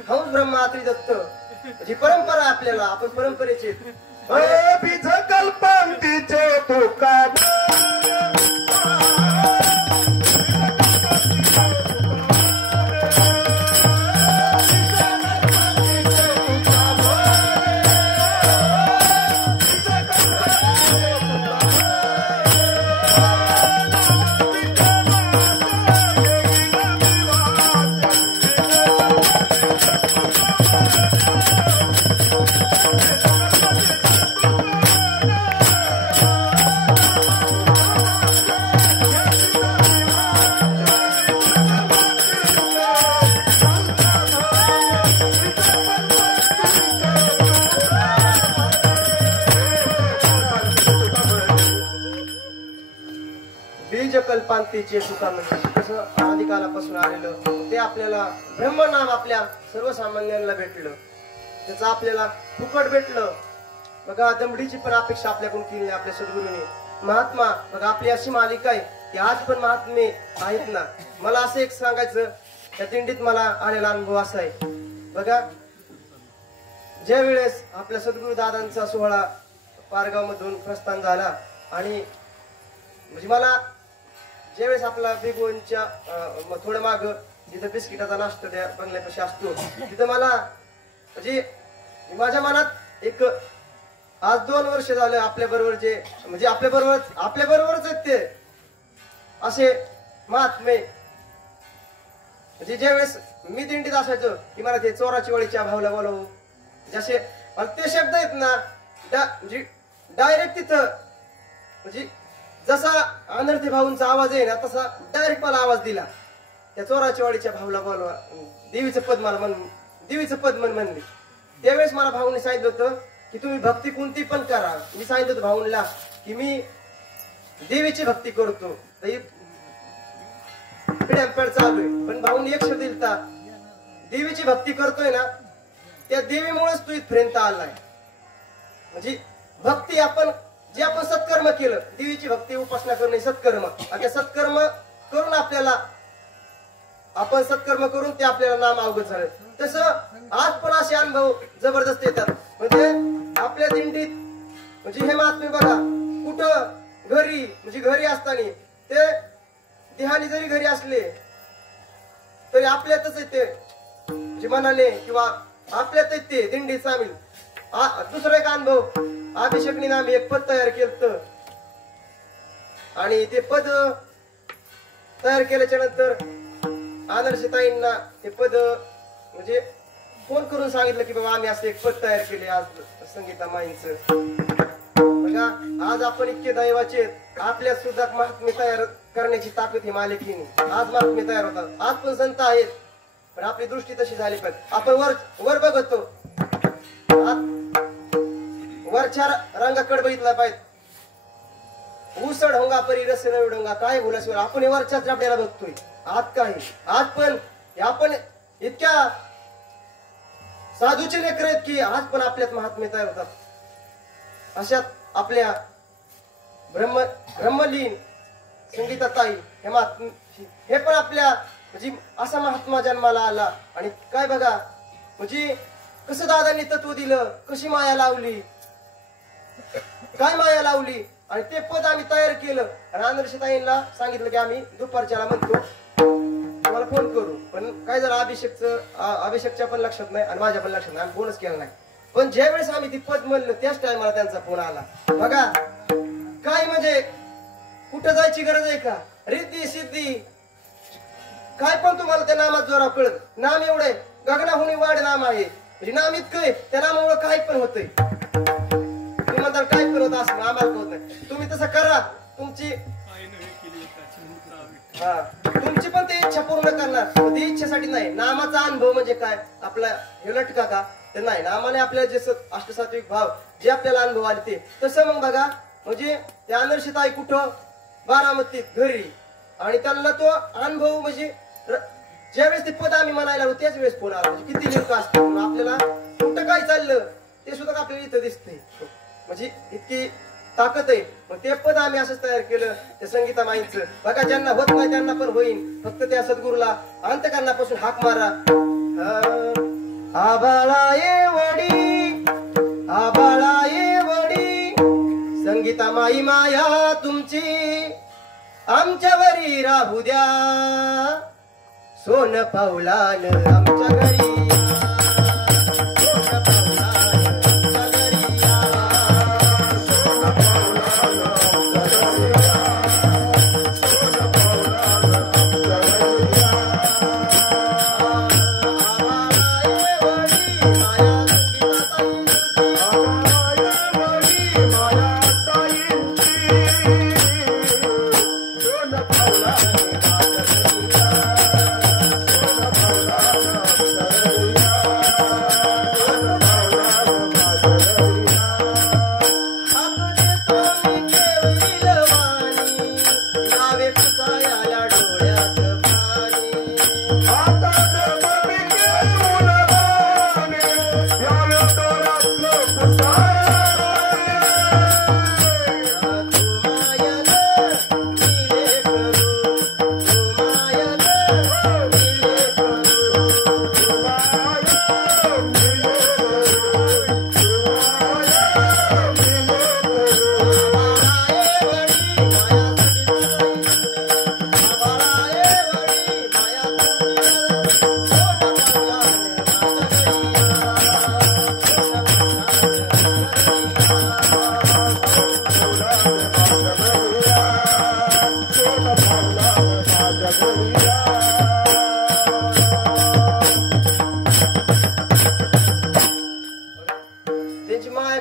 हंस ब्रह्मा त्रिदत्त जी परंपरा आपल्याला आपण परंपरेचे बीज कल्पांतीचे तुका कल्पांतीचे सुखा म्हणजे कसं अनादिकालापासून आलेलं ते आपल्याला ब्रह्मनाम आपल्या सर्वसामान्यांना भेटलं. त्याचं आपल्याला फुकट भेटलं. बघा दमडीची पण अपेक्षा आपल्याकडून केली आपल्या सद्गुरूने. महात्मा बघा आपली अशी मालिका आहे की आज पण महात्मे आहेत ना. मला असं एक सांगायचं त्या दिंडीत मला आलेला अनुभव असा आहे. बघा ज्या वेळेस आपल्या सद्गुरू दादांचा सोहळा पारगाव मधून प्रस्थान झाला आणि म्हणजे मला ज्यावेळेस आपला बेगोनच्या थोडं माग जिथं बिस्किटाचा नाश्ता त्या बंगल्यापाशी असतो तिथं मला म्हणजे माझ्या मनात एक आज 2 वर्ष झालं आपल्या बरोबर जे म्हणजे आपल्या बरोबरच आहेत ते असे महात्मे. म्हणजे ज्यावेळेस मी दिंडीत असायचो की मला ते चोराची वळीच्या भावला बोलावं जसे मला ते शब्द आहेत ना म्हणजे डायरेक्ट तिथं म्हणजे जसा अनर्थे भाऊंचा आवाज आहे ना तसा डायरेक्ट मला आवाज दिला. त्या चोराच्या वाडीच्या भाऊला बोलवा, देवीचं पद म्हणले. त्यावेळेस मला भाऊने सांगितलं होतं की तुम्ही भक्ती कोणती पण करा. मी सांगितलं होतं भाऊंला की मी देवीची भक्ती करतो. पिढ्यापेढ चालू आहे, पण भाऊने एक शब्द दिलता, देवीची भक्ती करतोय ना त्या देवीमुळेच तू इथपर्यंत आलाय. म्हणजे भक्ती आपण जे आपण सत्कर्म केलं, देवीची भक्ती उपासना करणे सत्कर्म. आणि सत्कर्म करून आपण सत्कर्म करून ते आपल्याला नाम अवगत झालं. तसं आज पण असे अनुभव जबरदस्त येतात. म्हणजे आपल्या दिंडीत म्हणजे हे महात्मे बघा कुठं घरी असताना ते देहानी जरी घरी असले तरी आपल्यातच येते म्हणजे मनाने किंवा आपल्यात ते दिंडी सामील. दुसरा एक अनुभव, अभिषेकने आम्ही एक पद तयार केलं आणि ते पद तयार केल्याच्या नंतर आदर्शताईंना ते पद म्हणजे फोन करून सांगितलं की बाबा आम्ही असं एक पद तयार केले आज संगीता माईंचं. बघा आज आपण इतके दैवाचे आपल्यात सुद्धा महात्मे तयार करण्याची ताकद ही मालिकीने. आज महात्मे तयार होतात, आज पण संत आहेत, पण आपली दृष्टी तशी झाली पाहिजे. आपण वर बघतो, वरच्या रंगाकडे बघितला पाहिजे. उसड होंगा परी रस डोंगा काय बोलाशिवाय आपण वरच्याच आपल्याला बघतोय. आज काय आज पण आपण इतक्या साधूचे लेकर आहेत की आज पण आपल्यात महात्मे तयार होतात. अशात आपल्या ब्रह्मलीन संगीताताई हे पण आपल्या म्हणजे असा महात्मा जन्माला आला. आणि काय बघा म्हणजे कसं दादांनी तत्व दिलं, कशी माया लावली, काय माया लावली. आणि ते पद आम्ही तयार केलं आणि आदर्शताईंना सांगितलं की आम्ही दुपारच्याला म्हणतो तुम्हाला फोन करू. पण काय झालं अभिषेकच्या पण लक्षात नाही आणि माझ्या पण लक्षात नाही, आम्ही फोनच केला नाही. पण ज्या वेळेस आम्ही ती पद म्हणलं त्याच टायमाला त्यांचा फोन आला. बघा काय म्हणजे कुठं जायची गरज आहे का, रिद्धी सिद्धी काय पण तुम्हाला त्या नामात जोरा कळत. नाम एवढे गगनाहुनी वाढ नाम आहे, म्हणजे नाम इतकं त्या नामामुळे काय पण होतंय. तुम्ही म्हणता काय पण होत असं आम्हाला होत नाही. तुम्ही तसं करा, तुमची पण ती इच्छा पूर्ण करणार. ती इच्छेसाठी नाही, नामाचा अनुभव म्हणजे काय आपला हे लटका का ते नाही. नामाने आपल्या जे अष्टसात्विक भाव जे आपल्याला अनुभव आले ते तसं मग बघा म्हणजे त्या आदर्शताई कुठं बारामतीत घरी आणि त्यांना तो अनुभव म्हणजे ज्यावेळेस ते पद आम्ही म्हणायला लागलो त्याच वेळेस फोन आला. म्हणजे किती नेमकं असतं आपल्याला कुठं काय चाललं ते सुद्धा आपल्याला इथं दिसतंय. म्हणजे इतकी ताकद आहे. मग ते पद आम्ही असंच तयार केलं त्या संगीता माईंचं. बघा ज्यांना होत नाही त्यांना पण होईल, फक्त त्या सद्गुरूला अंतकरणापासून हाक मारा. आबाळा ये वडी संगीता माई माया तुमची आमच्यावरी राहू द्या. सोन पावलान आमच्या घरी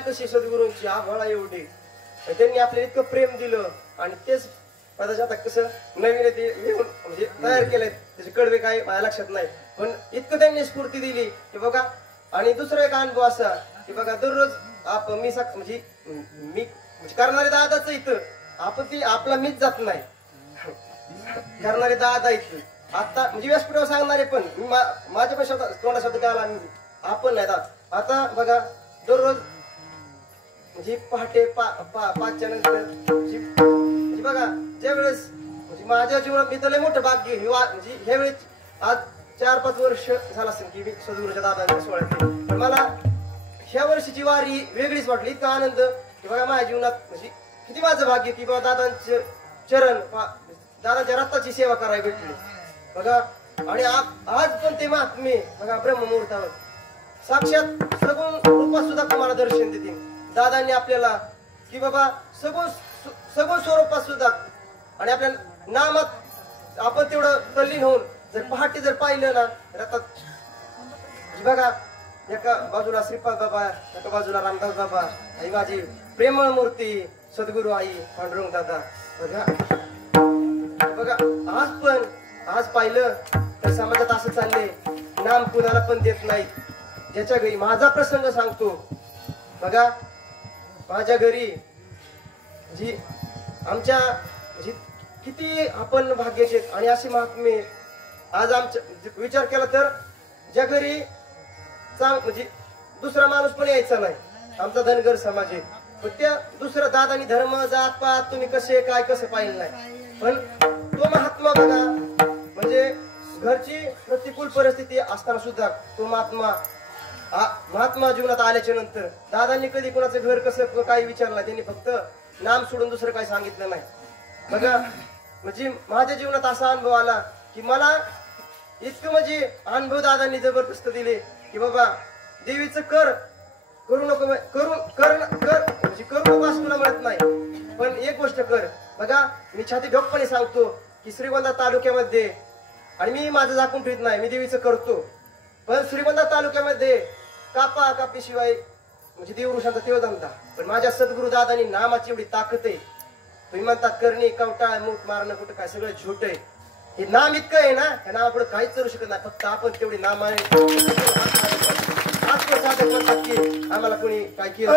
कशी सद्गुरूंची आभाळा एवढी. आणि त्यांनी आपल्याला इतकं प्रेम दिलं आणि तेच कदाचित आता कसं नवीन ते लिहून म्हणजे तयार केलंय त्याचे कडवे काय माझ्या लक्षात नाही, पण इतकं त्यांनी स्फूर्ती दिली की बघा. आणि दुसरा एक अनुभव असा की बघा दररोज आपण मी करणारे दादाच इथं आपण ती आपला मीच जात नाही करणारे दादा इथं आता म्हणजे व्यासपीठावर सांगणारे पण मी माझ्या पण तोंडा शब्द काय आला आपण नाही आता बघा दररोज म्हणजे पहाटे पाचच्या नंतर म्हणजे बघा ज्या वेळेस म्हणजे माझ्या जीवनात मी तर लय मोठं भाग्य म्हणजे ह्या वेळेस आज 4-5 वर्ष झालं असेल की मी सद्गुरूच्या दादांच्या सोहळ्यात पण मला ह्या वर्षीची वारी वेगळीच वाटली. इतका आनंद की बघा माझ्या जीवनात म्हणजे किती माझं भाग्य की बाबा दादांचे चरण दादाच्या रक्ताची सेवा करायला भेटली बघा. आणि आज पण ते महात्मे बघा ब्रह्ममुहूर्तावर साक्षात सगुण रूपात सुद्धा तुम्हाला दर्शन देतील दादांनी आपल्याला की बाबा सगुण स्वरूपात सुद्धा. आणि आपल्या नामात आपण तेवढं तल्लीन होऊन जर पहाटे जर पाहिलं ना रथात बघा एका बाजूला श्रीपाद बाबा एका बाजूला रामदास बाबा आई माझी प्रेमळ मूर्ती सद्गुरू आई पांडुरंग दादा बघा. आज पाहिलं तर समाजात असं चाललंय नाम कुणाला पण देत नाही. ज्याच्या घरी माझा प्रसंग सांगतो बघा माझ्या घरी जी आमच्या किती आपण भाग्याचे आणि असे महात्मे आज आमच्या विचार केला तर ज्या घरी म्हणजे दुसरा माणूस पण यायचा नाही आमचा धनगर समाज आहे पण त्या दुसरा दादानी धर्म जात पात तुम्ही कसे काय कसं पाहिलं नाही पण तो महात्मा बघा म्हणजे घरची प्रतिकूल परिस्थिती असताना सुद्धा तो महात्मा जीवनात आल्याच्या नंतर दादांनी कधी कोणाचं घर कसं काही विचारलं नाही. त्यांनी फक्त नाम सोडून दुसरं काही सांगितलं नाही बघा. म्हणजे माझ्या जीवनात असा अनुभव आला की मला इतकं म्हणजे अनुभव दादांनी जबरदस्त दिले की बाबा देवीचं करू नको म्हणजे करू नको असं तुला म्हणत नाही पण एक गोष्ट कर बघा. मी छाती ढोकपणे सांगतो की श्रीगोंदा तालुक्यामध्ये आणि मी माझं झाकून ठेवत नाही मी देवीचं करतो पण श्रीगोंदा तालुक्यामध्ये कापीशिवाय म्हणजे देवऋषांचा तेव धंदा पण माझ्या सद्गुरु दादांनी नामाची एवढी ताकद आहे. तुम्ही म्हणतात करणे कवटाळ मूठ मारणं कुठं काय सगळं झूट आहे. हे नाम इतकं आहे ना या नामापुढे काहीच करू शकत नाही फक्त आपण तेवढी नाम आहे आम्हाला कोणी काय केलं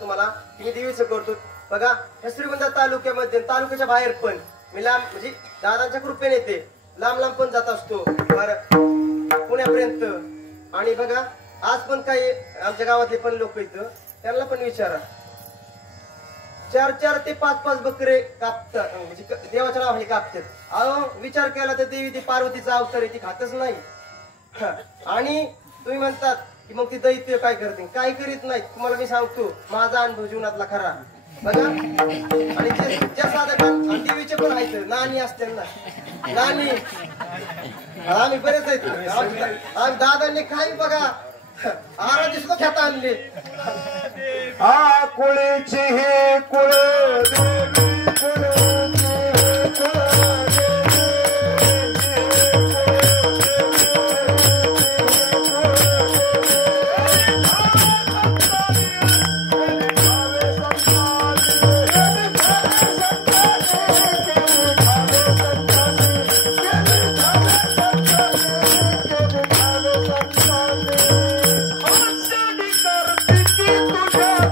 तुम्हाला की मी देवीचं करतो बघा. या श्रीगोंदा तालुक्यामध्ये तालुक्याच्या बाहेर पण मी लांब म्हणजे दादांच्या कृपेने येते लांब पण जात असतो पुण्यापर्यंत. आणि बघा आज पण काही आमच्या गावातले पण लोक इथं त्यांना पण विचारा 4 ते 5 बकरे कापतात म्हणजे देवाच्या नावाने कापतात. अहो विचार केला तर देवी ती पार्वतीचा अवतार आहे ती खातच नाही. आणि तुम्ही म्हणतात की मग ती दैत्य काय करते काय करीत नाही. तुम्हाला मी सांगतो माझा अनुभव जीवनातला खरा बघा. आणि ज्या साधक देवीचे पण आहेत नानी असते ना नानी आम्ही बरेच आहेत आम्ही दादांनी काही बघा आराधी सुद्धा ख्यात आणले कुळीची हे कुळ तुझ्या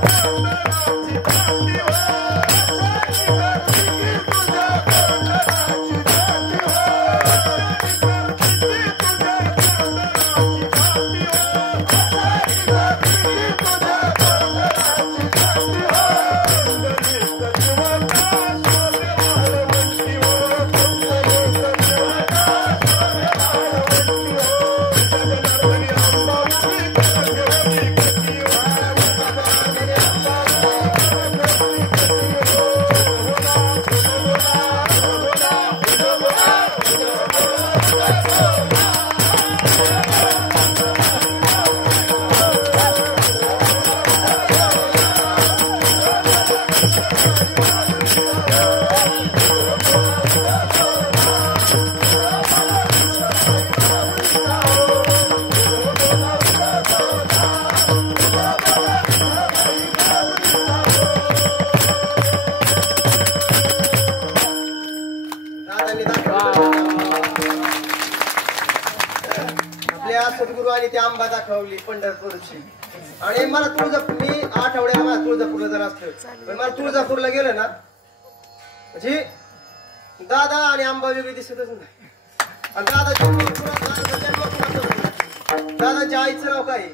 सद्गुरू आणि ती आंबा दाखवली पंढरपूरची. आणि मला मी आठवड्याला मला तुळजापूरला जर असतं पण मला तुळजापूरला गेलं ना म्हणजे दादा आणि आंबा वेगळी दिसतच नाही. आणि दादाच्या आईचं नाव काय?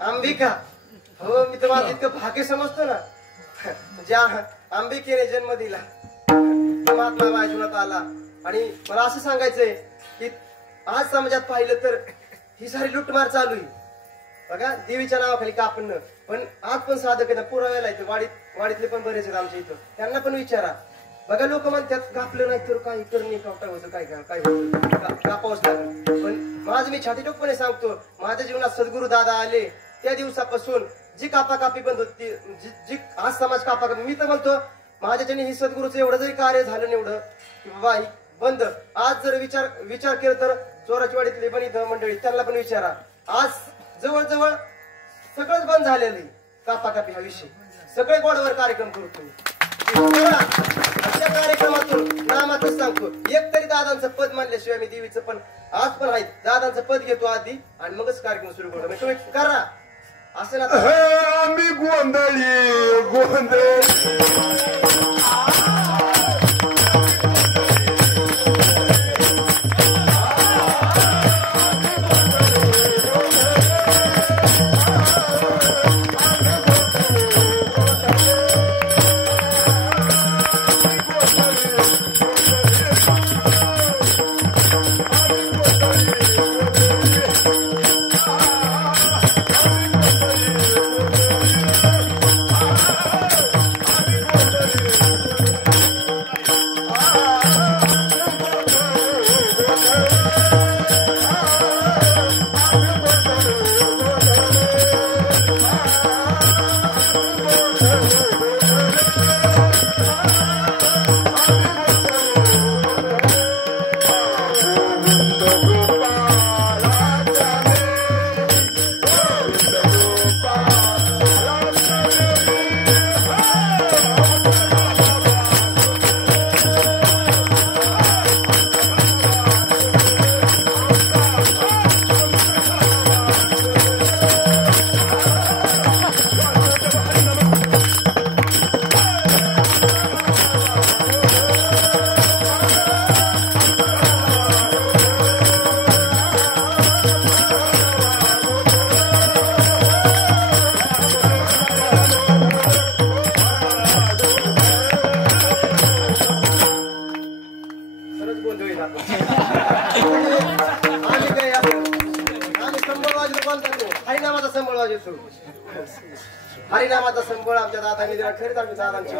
अंबिका. हो, मी तर माझं इतकं भाग्य समजतो ना ज्या अंबिकेने जन्म दिला महात्मा माझ्या जीवनात आला. आणि मला असं सांगायचंय की आज समाजात पाहिलं तर ही सारी लुटमार चालू आहे बघा, देवीच्या नावाखाली कापण. पण आज पण साधक आहे ना, पुराव्याला येतं वाडीतले पण बरेच आहेत आमच्या इथं, त्यांना पण विचारा बघा. लोक म्हणतात कापलं नाही तर काही करणे काय होतं, काय होतं, कापावंच लागलं. पण माझं मी छाती टोकपणे सांगतो, माझ्या जीवनात सद्गुरू दादा आले त्या दिवसापासून जी कापाकापी बंद होती, जी आज समाज कापाकापी, मी तर म्हणतो माझ्याच्याने ही सद्गुरूचं एवढं जरी कार्य झालं एवढं की बाबा ही बंद. आज जर विचार केला तर चोराची वाडीतली पण इथं मंडळी त्यांना पण विचारा, आज जवळजवळ सगळंच बंद झालेलं आहे. कापाकापी हा विषय सगळे गोडवर कार्यक्रम करतो. अशा कार्यक्रमातून नामातच सांगतो, एक तरी दादांचं पद मानल्याशिवाय मी देवीचं पण आज पण आहे दादांचं पद घेतो आधी आणि मगच कार्यक्रम सुरू करतो. म्हणजे तुम्ही करा असं ना. आम्ही गोंधळी हरिनामाचा संबळ आमच्या दादांनी दिला. खरीच आमच्या दादांची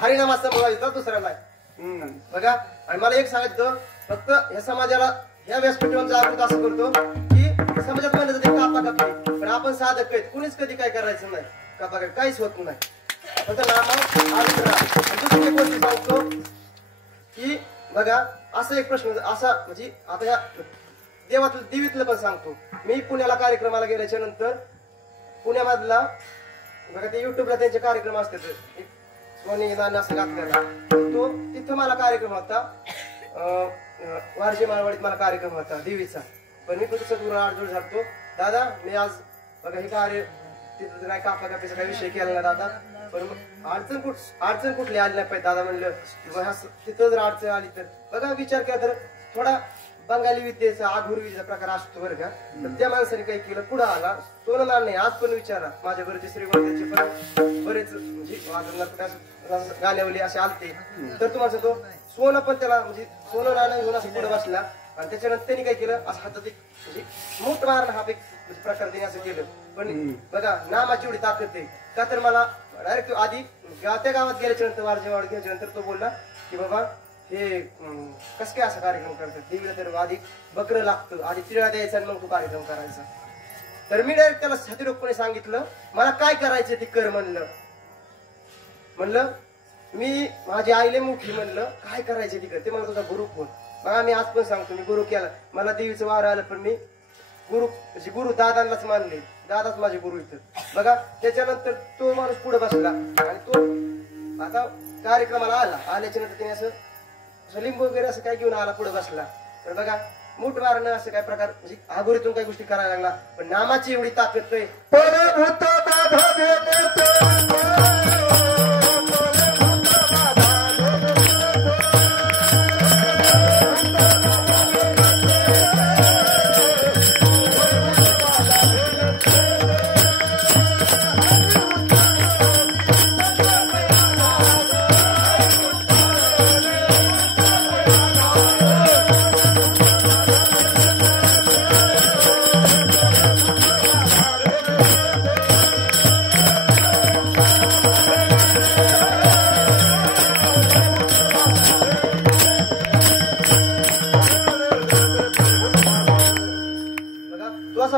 हरिनामाचा संबळ वाजतो दुसऱ्या नाही बघा. आणि मला एक सांगायचं, फक्त ह्या समाजाला ह्या व्यासपीठावर जागृत असं करतो की समाजात म्हणलं जाते कापाकापी, पण आपण साधक आहेत, कुणीच कधी काय करायचं नाही. कापाकापी काहीच होत नाही, फक्त नामा दुसरी एक गोष्ट सांगतो की बघा असा एक प्रश्न असा म्हणजे आता ह्या देवीतलं पण सांगतो. मी पुण्याला कार्यक्रमाला गेल्याच्या नंतर पुण्यामधला बघा ते युट्यूबला त्यांचे कार्यक्रम असतात, सोनी असं घातलेला तो, तिथं मला कार्यक्रम होता वारजे माळवाडीत मला कार्यक्रम होता देवीचा. पण मी पण सद्गुरू आडजोड झालतो, दादा मी आज बघा हे कार्य तिथं काय कापाकापीचा काही विषय केला ना दादा, पण मग अडचण कुठली आली नाही पाहिजे. दादा म्हणलं तिथं जर अडचण आली तर बघा विचार केला तर थोडा बंगाली विद्येचा आघुर विद्येचा प्रकार असतो बरं का. तर त्या माणसाने काही केलं, पुढे आला. सोनं नाणं नाही, आज पण विचारा माझ्या बरेच श्रीमंतांचे पण बरेच म्हणजे वाजवणार गाण्यावली असे आलते. तर तुम्हाला तो सोनं पण त्याला म्हणजे सोनं नाणं घेऊन असं पुढे बसला आणि त्याच्यानंतर त्यांनी काय केलं, असं हातात एक म्हणजे मूठ मारणं हा एक प्रकार त्यांनी असं केलं. पण बघा नामाची एवढी ताकद आहे का, तर मला डायरेक्ट आधी त्या गावात गेल्याच्या नंतर वारजेवाड गेल्याच्या नंतर तो बोलला की बाबा हे कस काय असा कार्यक्रम करतात, देवीला तर आधी बकरं लागतं, आधी तिळा द्यायचा आणि मग तो कार्यक्रम करायचा. तर मी डायरेक्ट त्याला हातीरोखपणे सांगितलं मला काय करायचं ते कर म्हणलं मी माझी आईले मोठी म्हणलं काय करायचं ती कर. ते मला तुझा गुरु कोण. मग मी आज पण सांगतो मी गुरु केला, मला देवीचं वारं आलं पण मी गुरु दादांनाच मानले, दादाच माझे गुरु इथं बघा. त्याच्यानंतर तो माणूस पुढे बसला आणि तो आता कार्यक्रमाला आल्याच्या नंतर त्याने असं लिंबू वगैरे असं काय घेऊन आला, पुढे बसला. तर बघा मूठ मारणं असं काय प्रकार म्हणजे आगोरीतून काही गोष्टी करायला लागला. पण नामाची एवढी ताकद आहे.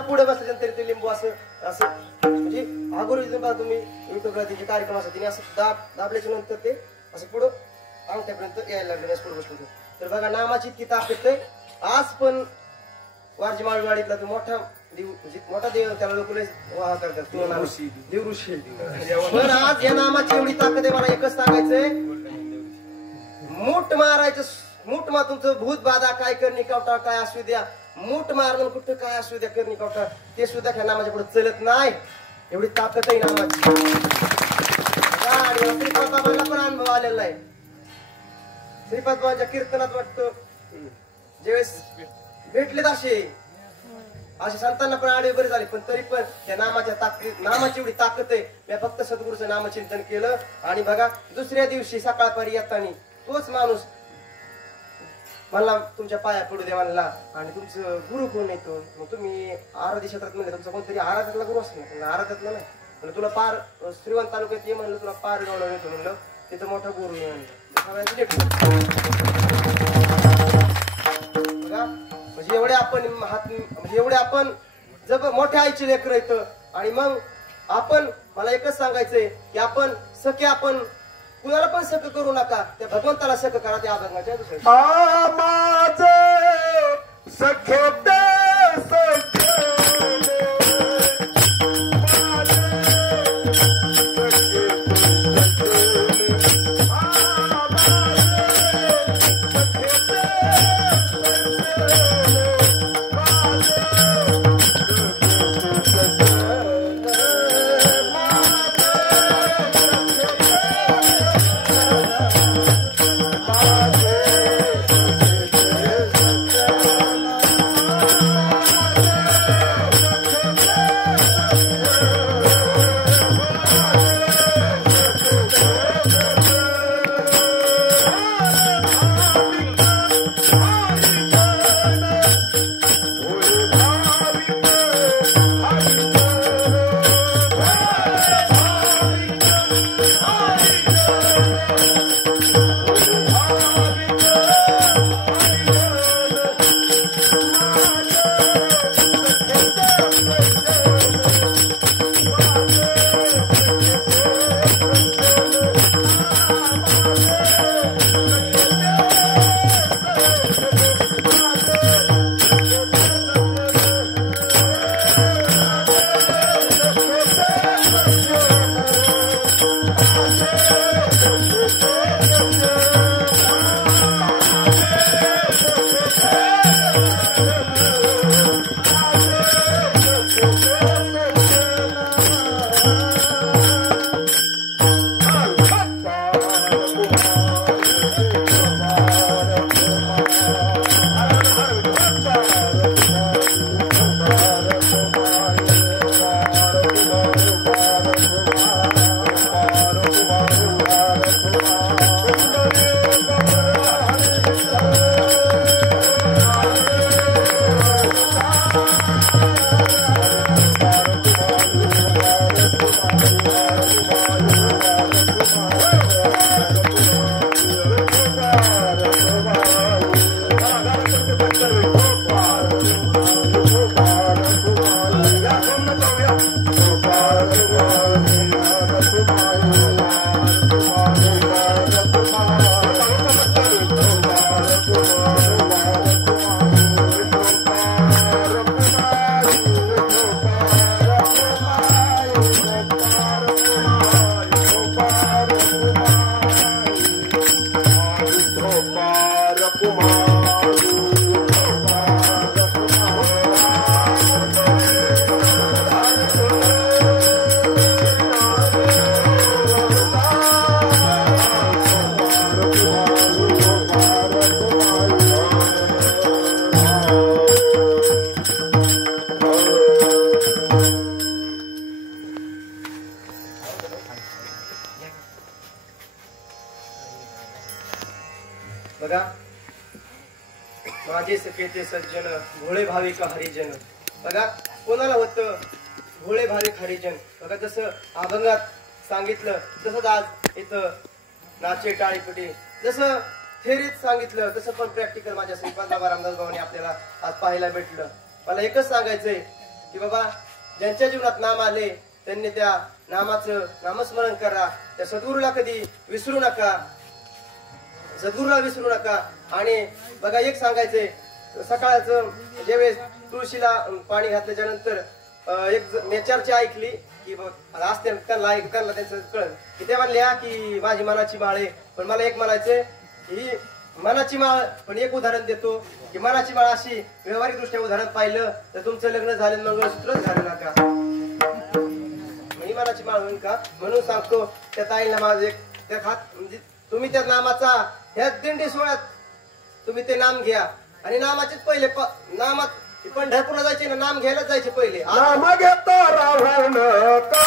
पुढे बसल्यानंतर ते लिंबू असं असं म्हणजे आगोरीतून बघा तुम्ही युट्यूबला त्याचे कार्यक्रम असतात, तिने असं दाबल्याच्या नंतर ते असं पुढं अंगठ्यापर्यंत यायला लागले, पुढे बसलो. तर बघा नामाची इतकी ताकद आहे. आज पण वारजी माळवाडीतला तो मोठा देव म्हणजे मोठा देव त्याला लोक वाह करतात देवऋषी. पण आज या नामाची एवढी ताकद आहे. मला एकच सांगायचंय, मूठ मारायचं, मूठ मा तुमचं भूत बाधा काय करणी कावटा काय असू द्या, मूठ मारणं कुठं काय असू द्या करणी कावटा ते सुद्धा ह्या नामाच्या पुढे चलत नाही. एवढी ताकद आहे नामाची. श्रीपाद बाबांना पण अनुभव आलेला आहे. श्रीपाद बाबांच्या कीर्तनात वाटतं ज्यावेळेस भेटलेत असे संतांना पण आडवे बरे झाले, पण तरी पण त्या नामाची एवढी ताकद आहे. मी फक्त सद्गुरूचं नामचिंतन केलं आणि बघा दुसऱ्या दिवशी सकाळपारी येताना तोच माणूस मला तुमच्या पाया पडू द्या म्हणला. आणि तुमचं गुरु कोण येतो, मग तुम्ही आराध्य क्षेत्रात म्हणले तुमचा कोणतरी आराध्यातला गुरु असतो ना, आराध्यातला नाही म्हणलं, तुला पार श्रीवंत तालुक्यात ये म्हणलं, तुला पार गावला येतो म्हणलं, तिथं मोठा गुरु आहे बघा. म्हणजे एवढे आपण जब मोठ्या आईचे लेकर येतं. आणि मग आपण मला एकच सांगायचंय की आपण कुणाला पण सक करू नका, त्या भगवंताला सक करा. त्या अभंगाच्या बघा, माझे सखे ते सज्जन भोळे भाविक हरिजन. बघा कोणाला होतं भोळे भाविक हरिजन. बघा जसं अभंगात सांगितलं तसंच आज इथं नाचे टाळीपटी जसं थेरीत सांगितलं तसं पण प्रॅक्टिकल माझ्या श्रीपाद बाबा रामदास बाबांनी आपल्याला आज पाहायला भेटलं. मला एकच सांगायचंय की बाबा ज्यांच्या जीवनात नाम आले त्यांनी त्या नामाचं नामस्मरण करा. त्या सद्गुरूला कधी विसरू नका, सद्गुरूला विसरू नका. आणि बघा एक सांगायचंय, सकाळचं ज्यावेळेस तुळशीला पाणी घातल्याच्या नंतर एक नेचरची ऐकली की आज त्यांना त्यांचं कळलं की ते म्हणल्या की माझी मनाची माळ आहे. पण मला एक म्हणायचंय ही मनाची माळ, पण एक उदाहरण देतो की मनाची माळ अशी व्यावहारिक दृष्ट्या उदाहरण पाहिलं तर तुमचं लग्न झालं मंगळसूत्रच झालं नका, ही मनाची माळ होईल का. म्हणून सांगतो त्या ताईला माझे त्या म्हणजे तुम्ही त्या नामाचा ह्या दिंडी सोहळ्यात तुम्ही ते नाम घ्या. आणि नामाचेच पहिले नामात पंढरपूरला जायचे ना, नाम घ्यायलाच जायचे पहिले. नाम घेता राहू नका.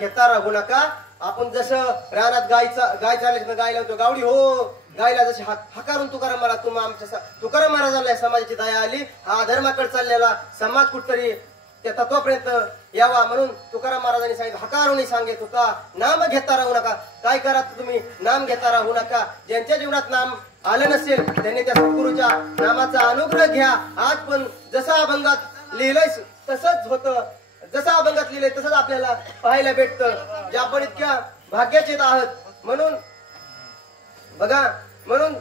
घेता राहू नका. आपण जसं रानात गाय चालायचं गाय लावतो गावडी हो गायला जशी हकारून तुकाराम महाराज तुम्ही आमच्या तुकाराम महाराजांना समाजाची दया आली. हा धर्माकडे चाललेला समाज कुठतरी त्या तत्वापर्यंत यावा म्हणून तुकाराम महाराजांनी सांगितलं हकारून सांगत होता नाम घेता राहू नका. काय करा तुम्ही नाम घेता राहू नका. ज्यांच्या जीवनात नाम आलं नसेल त्यांनी त्या सद्गुरूच्या नामाचा अनुग्रह घ्या. आज पण जसं अभंगात लिहिलंय तसंच होतं, जसं अभंगात लिहिलंय तसंच आपल्याला पाहायला भेटतं. जे आपण इतक्या भाग्याचे आहात. म्हणून बघा, म्हणून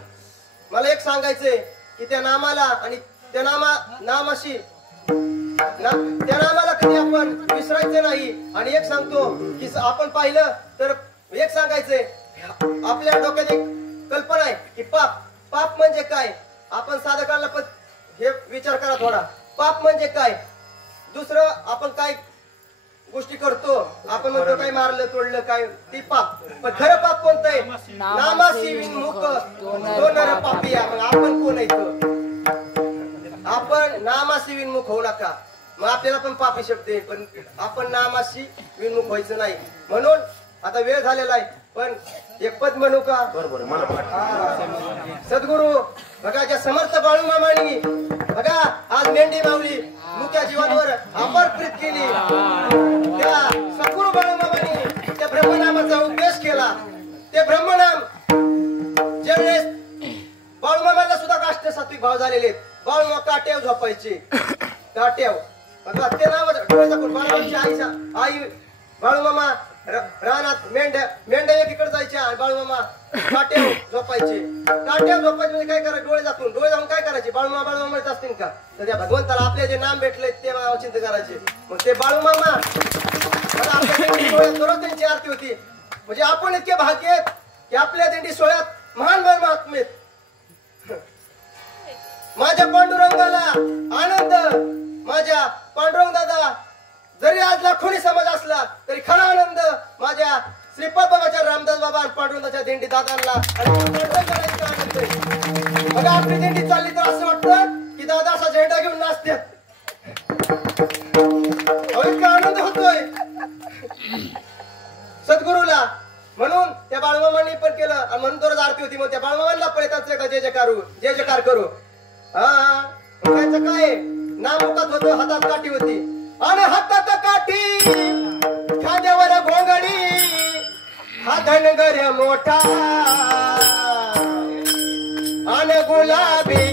मला एक सांगायचंय की त्या नामाला आणि त्या नामाशी त्या नामाला कधी आपण विसरायचं नाही. आणि एक सांगतो की आपण पाहिलं तर एक सांगायचंय आपल्या डोक्यात एक कल्पना आहे की पाप म्हणजे काय. आपण साधकांना पण हे विचार करा थोडा, पाप म्हणजे काय. दुसरं आपण काय गोष्टी करतो, आपण म्हणतो काय मारलं तोडलं काय ती पाप. पण खरं पाप कोणतं आहे. नामासी विनमुख दोनर पापिया. मग आपण कोण येतो. आपण नामासी विनमुख होऊ नका. मग आपल्याला पण पापी शब्द आहे, पण आपण नामाशी विनमुख व्हायचं नाही. म्हणून आता वेळ झालेला आहे पण एक पद म्हणू का. बरोबर सद्गुरु बघा ज्या समर्थ बाळूमामांनी बघा आज मेंढी मावली मुक्या जीवांवर अपार प्रीत केली. त्या सद्गुरु बाळूमामांनी त्या ब्रह्मनामाचा उपदेश केला. ते ब्रह्मनाम ज्यावेळेस बाळूमामाला सुद्धा काष्ट सात्विक भाव झालेले. बाळूमामा काट्याव झोपायचे, काट्याव. बघा ते नाव डोळे झाकून बाळूमामाची आई बाळूमामा रानात मेंढ्या एकीकडे जायच्या आणि बाळूमामा काट्याव झोपायचे. काट्याव झोपायचे म्हणजे काय करायचे, डोळे झाकून काय करायचे. बाळूमामा म्हणत असतील का. तर त्या भगवंताला आपले जे नाम भेटले ते चिंता करायचे. मग ते बाळूमामा दररोज त्यांची आरती होती. म्हणजे आपण इतके भाग्य आहेत की आपल्या दिंडी सोहळ्यात महान महात्मे. माझ्या पांडुरंगाला आनंद, माझ्या पांडुरंग दादा जरी आज लाखोनी समाज असला तरी खरा आनंद माझ्या श्रीपाद बाबाच्या रामदास बाबा आणि पांडुरंगाच्या दिंडी दादांना आनंद आहे. बघा आपली दिंडी चालली तर असं वाटतं की दादा असा झेंडा घेऊन नाचतात. इतका आनंद होतोय सद्गुरूला. म्हणून त्या बाळूमामांनी पण केलं आणि म्हणून दररोज आरती होती. मग त्या बाळूमामांना पण येतात जय जयकार करू. हा त्याचं काय नाम मुखात होतो, हातात काठी होती आणि हातात काठी खांद्यावर घोंगडी. हा धनगर मोठा आणि गुलाबी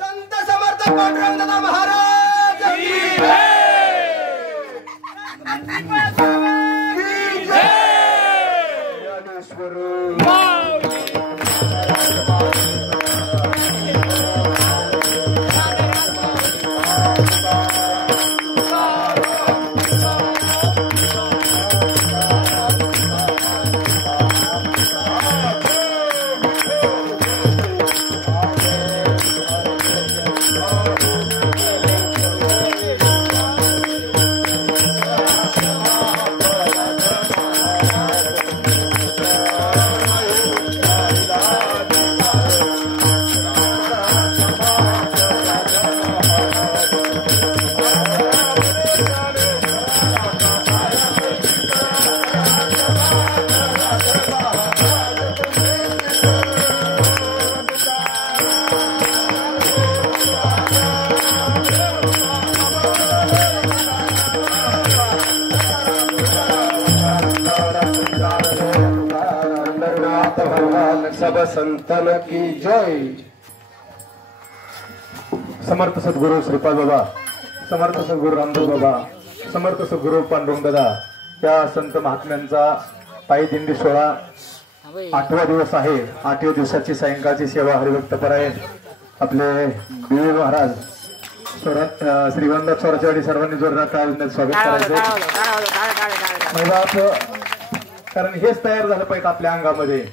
संत समर्थ पांडुरंगनाथ महाराज की सब संतन की जय. समर्थ सद्गुरू श्रीपाद बाबा, समर्थ सद्गुरू रामदेव बाबा, समर्थ सद्गुरू पांडुरंग दादा या संत महात्म्यांचा पायी दिंडी सोहळा 8वा दिवस आहे. 8व्या दिवसाची सायंकाळची सेवा हरिभक्तपरायण आपले बीवी महाराज श्रीवंदा स्वराचवाडी सर्वांनी जोरदार टाळ्यांनी स्वागत करायचे. कारण हेच तयार झालं पाहिजे आपल्या अंगामध्ये,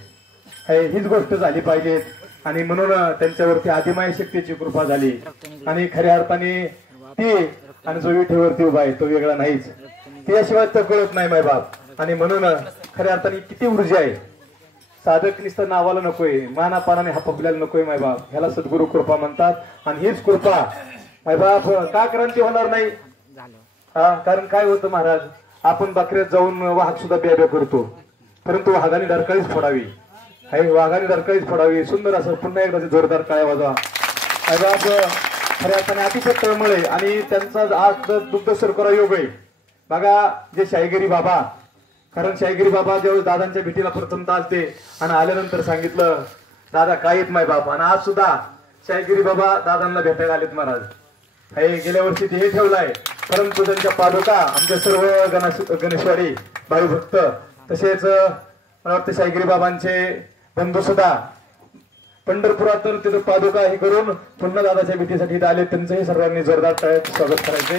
हीच गोष्ट झाली पाहिजे. आणि म्हणून त्यांच्यावरती आदिमाय शक्तीची कृपा झाली. आणि खऱ्या अर्थाने ती आणि जो विठेवरती उभा आहे तो वेगळा नाहीच. त्याशिवाय तर कळत नाही मायबाप. आणि म्हणून खऱ्या अर्थाने किती ऊर्जा आहे. साधक नुसतं नावाला नकोय, मानापानाने हापपल्याला नकोय मायबाप. ह्याला सद्गुरू कृपा म्हणतात. आणि हीच कृपा मायबाप का क्रांती होणार नाही. कारण काय होतं महाराज, आपण बकऱ्यात जाऊन वाहक सुद्धा ब्याब्या करतो, परंतु वाघाने डरकाळीच फोडावी. वाघाने डरकाळीच फोडावी. सुंदर असं पुन्हा एकदा जोरदार टाळ्या वाजवा. मायबाप खऱ्या अर्थाने अतिशय तळमळे आणि त्यांचा आज दुग्ध सरकरा योग आहे. बघा जे शाहीगिरी बाबा, कारण शाहीगिरी बाबा ज्यावेळेस दादांच्या भेटीला प्रथमतः आलते आणि आल्यानंतर सांगितलं दादा काय येत माय बाप. आणि आज सुद्धा शाहीगिरी बाबा दादांना भेटायला आलेत महाराज. गेल्या वर्षी ते हे ठेवलाय, परंतु त्यांच्या पादुका आमच्या सर्व गणेशवाडी भाई भक्त तसेच मला वाटतं शाहीगिरी बाबांचे बंधू सुद्धा पंढरपुरात तर तिथं पादुका हे करून पुन्हा दादाच्या भेटीसाठी इथं आले. त्यांचंही सर्वांनी जोरदार स्वागत करायचे.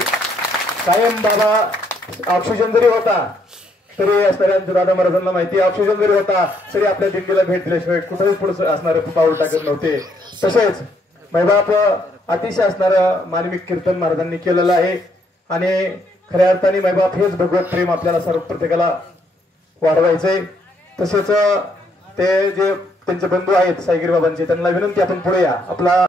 कायम बाबा ऑक्सिजन जरी होता तरी असणाऱ्या दादा महाराजांना माहिती, ऑक्सिजन जरी होता तरी आपल्या दिंडीला भेट दिल्याशिवाय कुठेही पुढे असणारे पाऊल टाकत नव्हते. तसेच मैबाप अतिशय असणारं मार्मिक कीर्तन महाराजांनी केलेलं आहे. आणि खऱ्या अर्थाने मैबाप हेच भगवत प्रेम आपल्याला सर्व प्रत्येकाला वाढवायचंय. तसेच ते जे त्यांचे बंधू आहेत साईगिरी बाबांचे, त्यांना विनंती आपण पुढे या. आपला